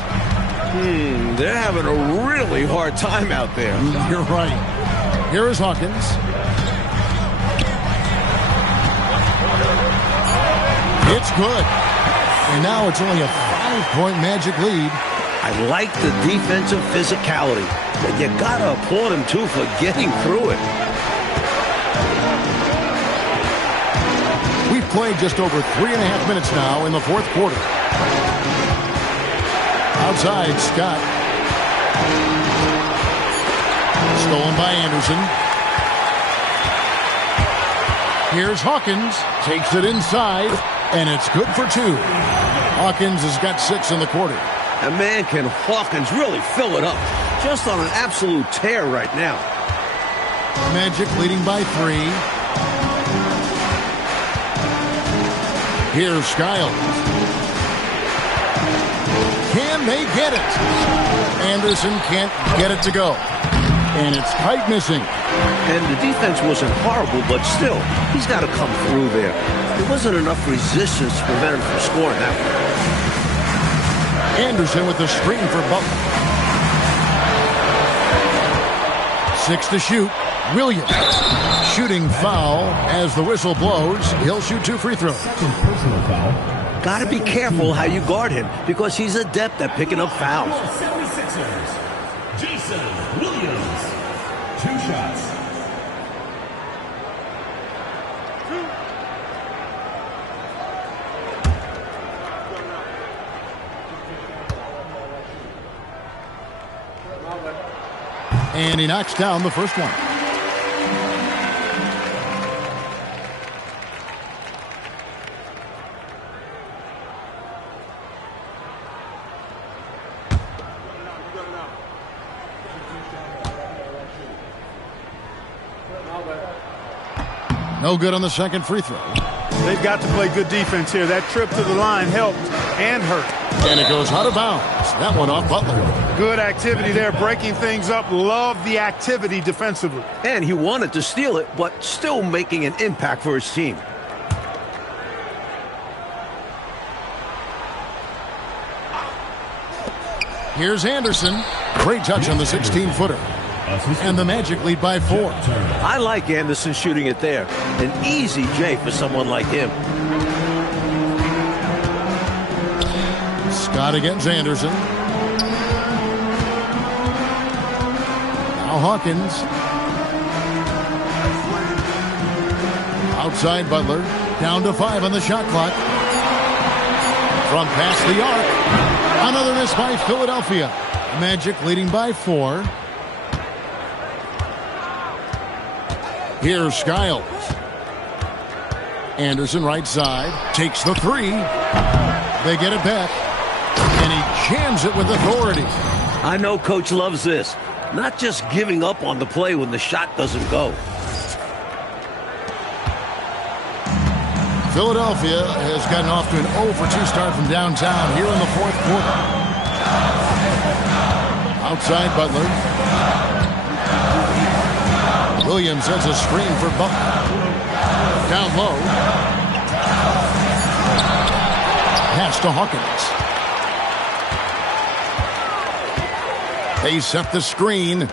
They're having a really hard time out there. You're right. Here is Hawkins. It's good. And now it's only a 5-point Magic lead. I like the defensive physicality, but you gotta applaud him too for getting through it. We've played just over 3.5 minutes now in the 4th quarter. Outside, Scott. Stolen by Anderson. Here's Hawkins. Takes it inside, and it's good for 2. Hawkins has got 6 in the quarter. And man, can Hawkins really fill it up. Just on an absolute tear right now. Magic leading by 3. Here's Skiles. Can they get it? Anderson can't get it to go. And it's Kite missing. And the defense wasn't horrible, but still, he's got to come through there. There wasn't enough resistance to prevent him from scoring that one. Anderson with the screen for Butler. 6 to shoot. Williams. Shooting foul as the whistle blows. He'll shoot 2 free throws. Personal foul. Got to be careful how you guard him because he's adept at picking up fouls. 76ers, Jason Williams. And he knocks down the first one. No good on the second free throw. They've got to play good defense here. That trip to the line helped and hurt. And it goes out of bounds. That one off Butler. Good activity there, breaking things up. Love the activity defensively. And he wanted to steal it, but still making an impact for his team. Here's Anderson. Great touch on the 16-footer. And the Magic lead by 4. I like Anderson shooting it there. An easy J for someone like him. Scott against Anderson. Now Hawkins. Outside Butler. Down to 5 on the shot clock. From past the arc. Another miss by Philadelphia. Magic leading by 4. Here's Skiles. Anderson right side. Takes the 3. They get it back. And he jams it with authority. I know Coach loves this. Not just giving up on the play when the shot doesn't go. Philadelphia has gotten off to an 0-for-2 start from downtown here in the fourth quarter. Outside Butler. Williams has a screen for Butler. Down low. Pass to Hawkins. They set the screen.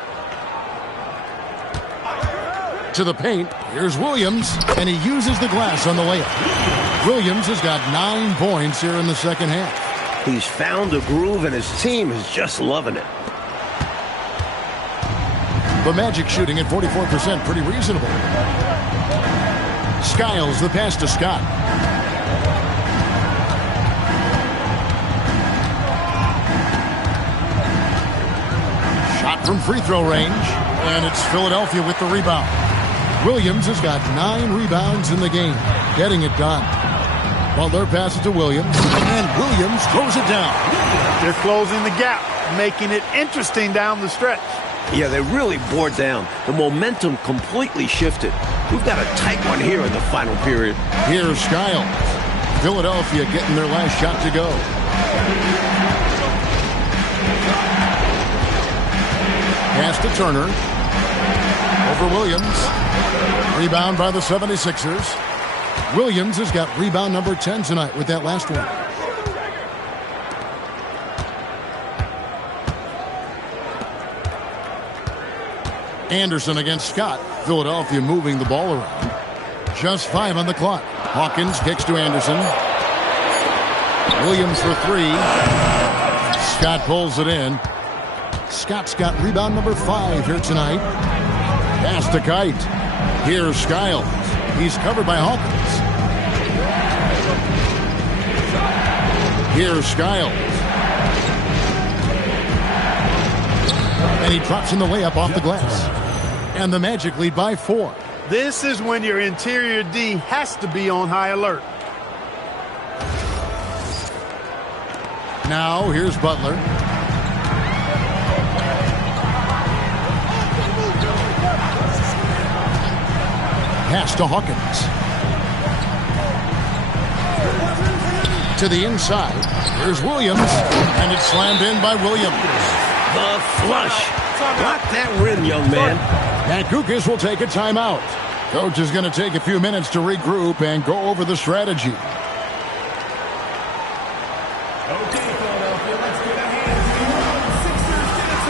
To the paint. Here's Williams. And he uses the glass on the layup. Williams has got 9 points here in the second half. He's found a groove and his team is just loving it. The Magic shooting at 44%, pretty reasonable. Skiles, the pass to Scott. Shot from free throw range, and it's Philadelphia with the rebound. Williams has got 9 rebounds in the game, getting it done. Butler passes to Williams, and Williams throws it down. They're closing the gap, making it interesting down the stretch. Yeah, they really bore down. The momentum completely shifted. We've got a tight one here in the final period. Here's Skiles. Philadelphia getting their last shot to go. Pass to Turner. Over Williams. Rebound by the 76ers. Williams has got rebound number 10 tonight with that last one. Anderson against Scott. Philadelphia moving the ball around. Just 5 on the clock. Hawkins kicks to Anderson. Williams for 3. Scott pulls it in. Scott's got rebound number 5 here tonight. Pass to Kite. Here's Skiles. He's covered by Hawkins. Here's Skiles. And he drops in the layup off the glass. And the Magic lead by 4. This is when your interior D has to be on high alert. Now here's Butler. Pass to Hawkins. To the inside. Here's Williams. And it's slammed in by Williams. The flush. Block that rim, young man. And Gukas will take a timeout. Coach is going to take a few minutes to regroup and go over the strategy. Okay, Philadelphia, let's get a hand to the Sixers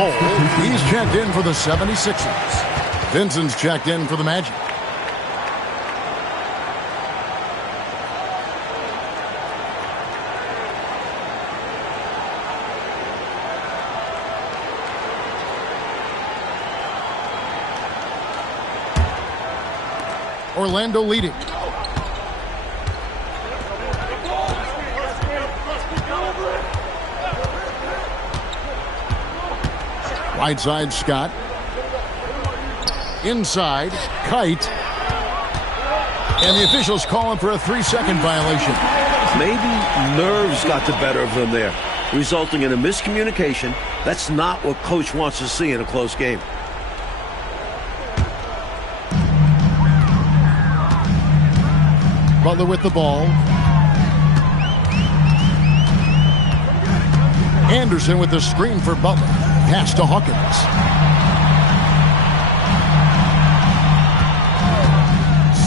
Bol, he's checked in for the 76ers. Vincent's checked in for the Magic. Orlando leading. Right side, Scott. Inside, Kite. And the officials calling for a 3-second violation. Maybe nerves got the better of them there, resulting in a miscommunication. That's not what coach wants to see in a close game. Butler with the ball. Anderson with the screen for Butler. Pass to Hawkins.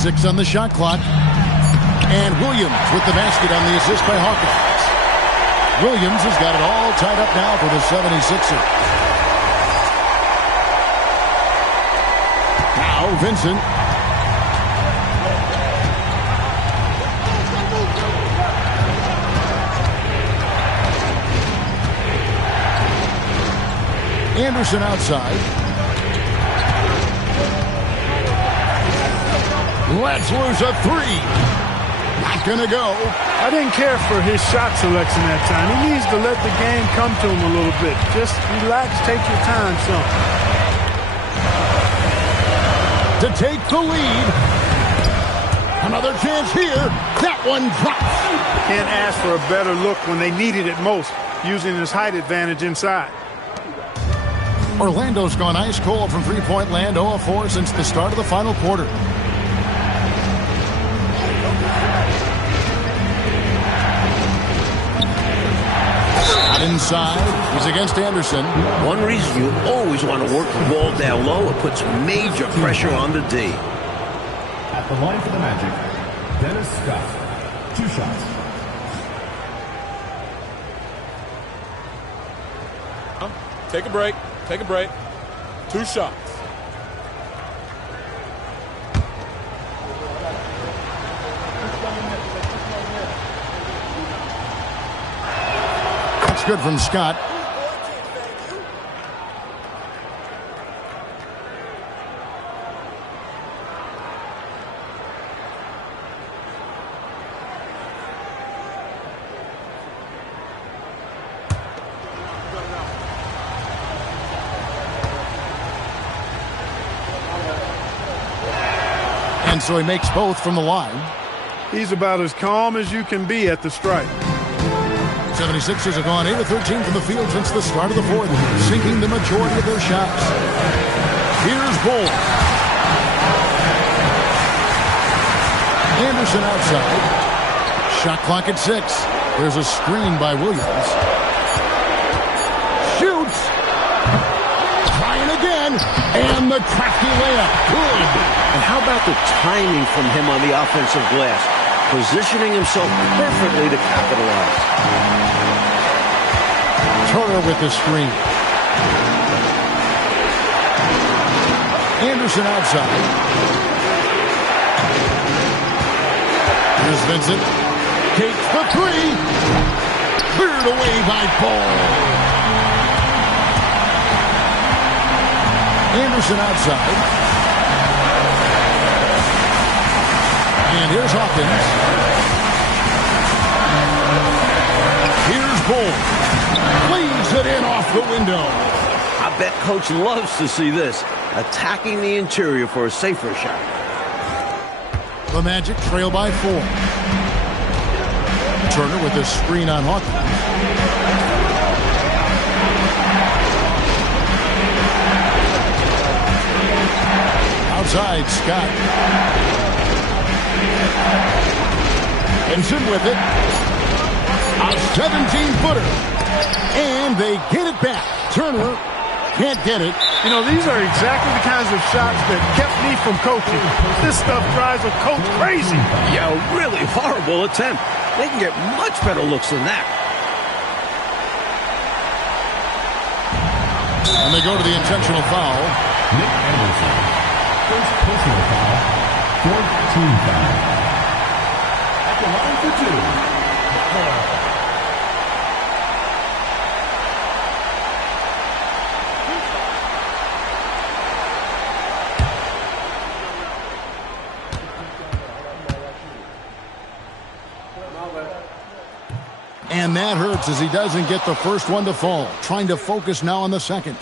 Six on the shot clock. And Williams with the basket on the assist by Hawkins. Williams has got it all tied up now for the 76ers. Now Vincent. Anderson outside. Let's lose a three. Not gonna go. I didn't care for his shot selection that time. He needs to let the game come to him a little bit. Just relax, take your time, son. To take the lead. Another chance here. That one drops. Can't ask for a better look when they needed it most, using his height advantage inside. Orlando's gone ice cold from three-point land, 0 of 4 since the start of the final quarter. Shot inside. He's against Anderson. One reason you always want to work the ball down low, it puts major pressure on the D. At the line for the Magic, Dennis Scott. 2 shots. Take a break. Take a break. 2 shots. That's good from Scott. And so he makes both from the line. He's about as calm as you can be at the strike. 76ers have gone 8 of 13 from the field since the start of the fourth, sinking the majority of their shots. Here's Bol. Anderson outside. Shot clock at 6. There's a screen by Williams. Shoots. Trying again. And the crafty layup. Good. And how about the timing from him on the offensive glass? Positioning himself perfectly to capitalize. Turner with the screen. Anderson outside. Here's Vincent. Takes the three. Cleared away by Bol. Anderson outside. And here's Hawkins. Here's Bol. Leaves it in off the window. I bet coach loves to see this. Attacking the interior for a safer shot. The Magic trail by 4. Turner with a screen on Hawkins. Outside, Scott. Vincent with it. A 17-footer. And they get it back. Turner can't get it. You know, these are exactly the kinds of shots that kept me from coaching. This stuff drives a coach crazy. Yeah, a really horrible attempt. They can get much better looks than that. And they go to the intentional foul. Nick Anderson. First personal foul. Fourth team foul. At the line for two. Butler. And that hurts as he doesn't get the first one to fall. Trying to focus now on the second.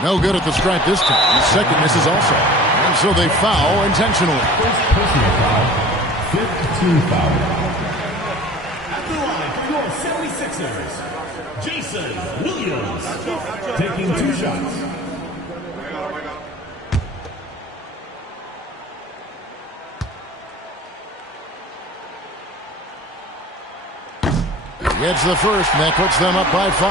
No good at the stripe this time. Second misses also. And so they foul intentionally. First personal foul. Fifth team foul. At the line for your 76ers, Jason Williams. Taking 2 shots. Gets the first, and that puts them up by 5.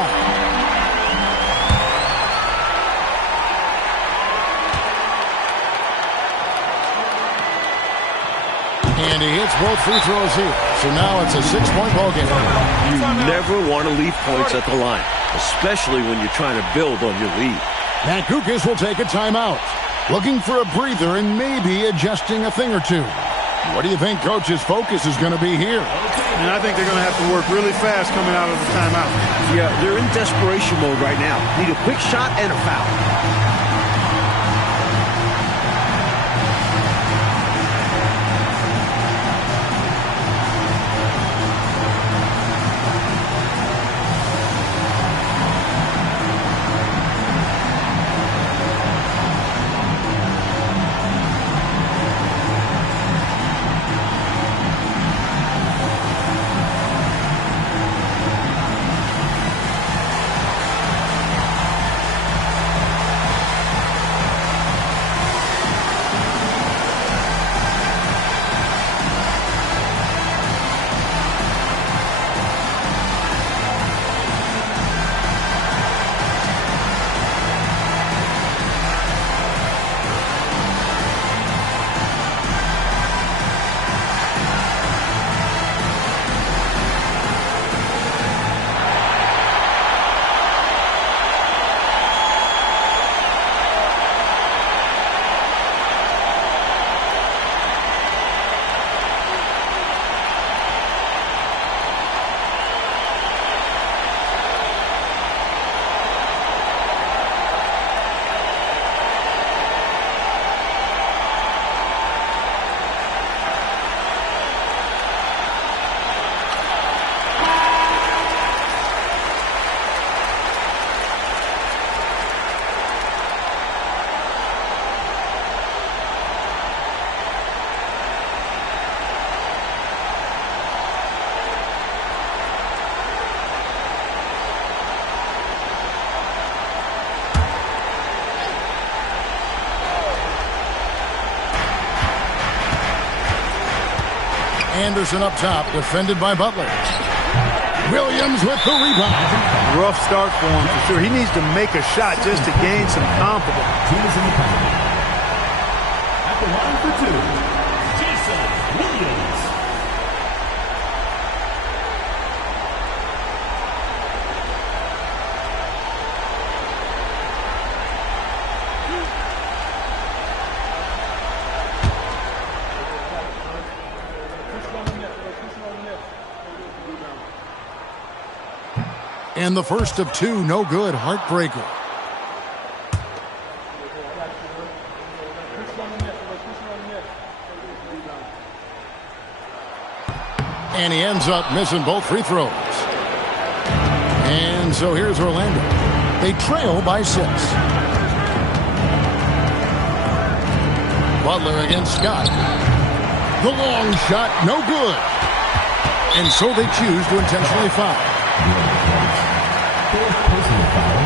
And he hits both free throws here. So now it's a 6-point ball game. You never want to leave points at the line, especially when you're trying to build on your lead. Matt Guokas will take a timeout. Looking for a breather and maybe adjusting a thing or two. What do you think Coach's focus is going to be here? And I think they're going to have to work really fast coming out of the timeout. Yeah, they're in desperation mode right now. Need a quick shot and a foul. Anderson up top, defended by Butler. Williams with the rebound. Rough start for him, for sure. He needs to make a shot just to gain some confidence. At the line for two, Jason Williams. And the first of 2, no good, heartbreaker. And he ends up missing both free throws. And so here's Orlando. They trail by 6. Butler against Scott. The long shot, no good. And so they choose to intentionally foul. Fourth personal foul.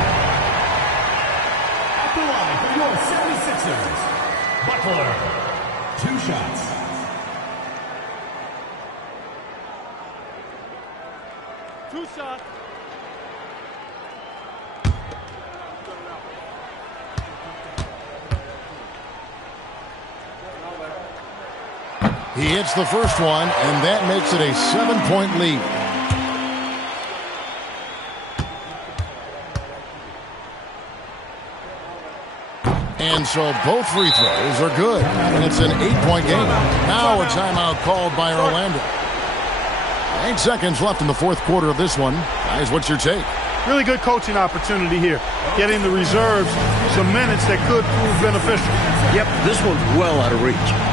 At the line for your 76ers, Butler. 2 shots. He hits the first one, and that makes it a 7-point lead. And so both free throws are good, and it's an 8-point game. Now a timeout called by Orlando. 8 seconds left in the fourth quarter of this one. Guys, what's your take? Really good coaching opportunity here. Getting the reserves some minutes that could prove beneficial. Yep, this one's well out of reach.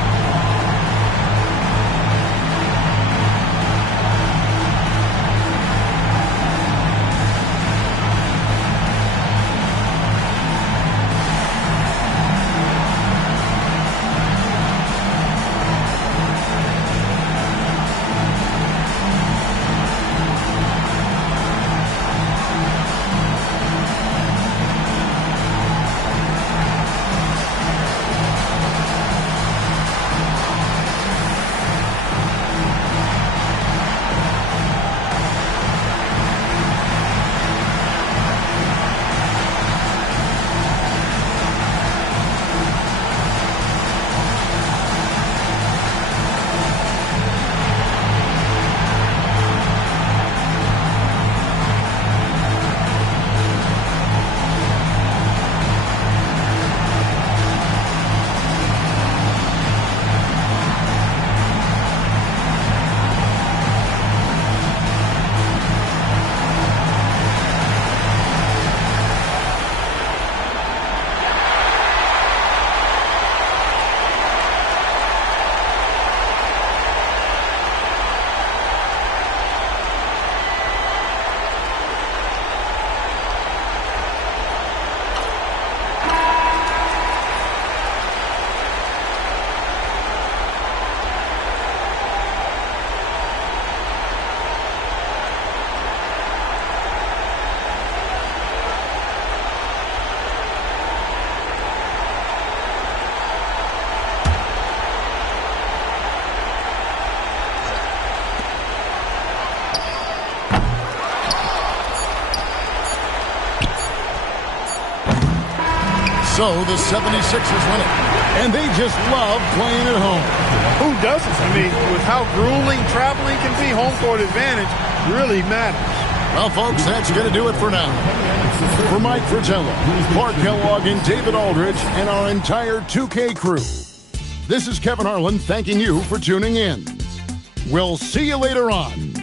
So the 76ers win it. And they just love playing at home. Who doesn't? I mean, with how grueling traveling can be, home court advantage really matters. Well, folks, that's going to do it for now. For Mike Fratello, Clark Kellogg, and David Aldridge, and our entire 2K crew, this is Kevin Harlan thanking you for tuning in. We'll see you later on.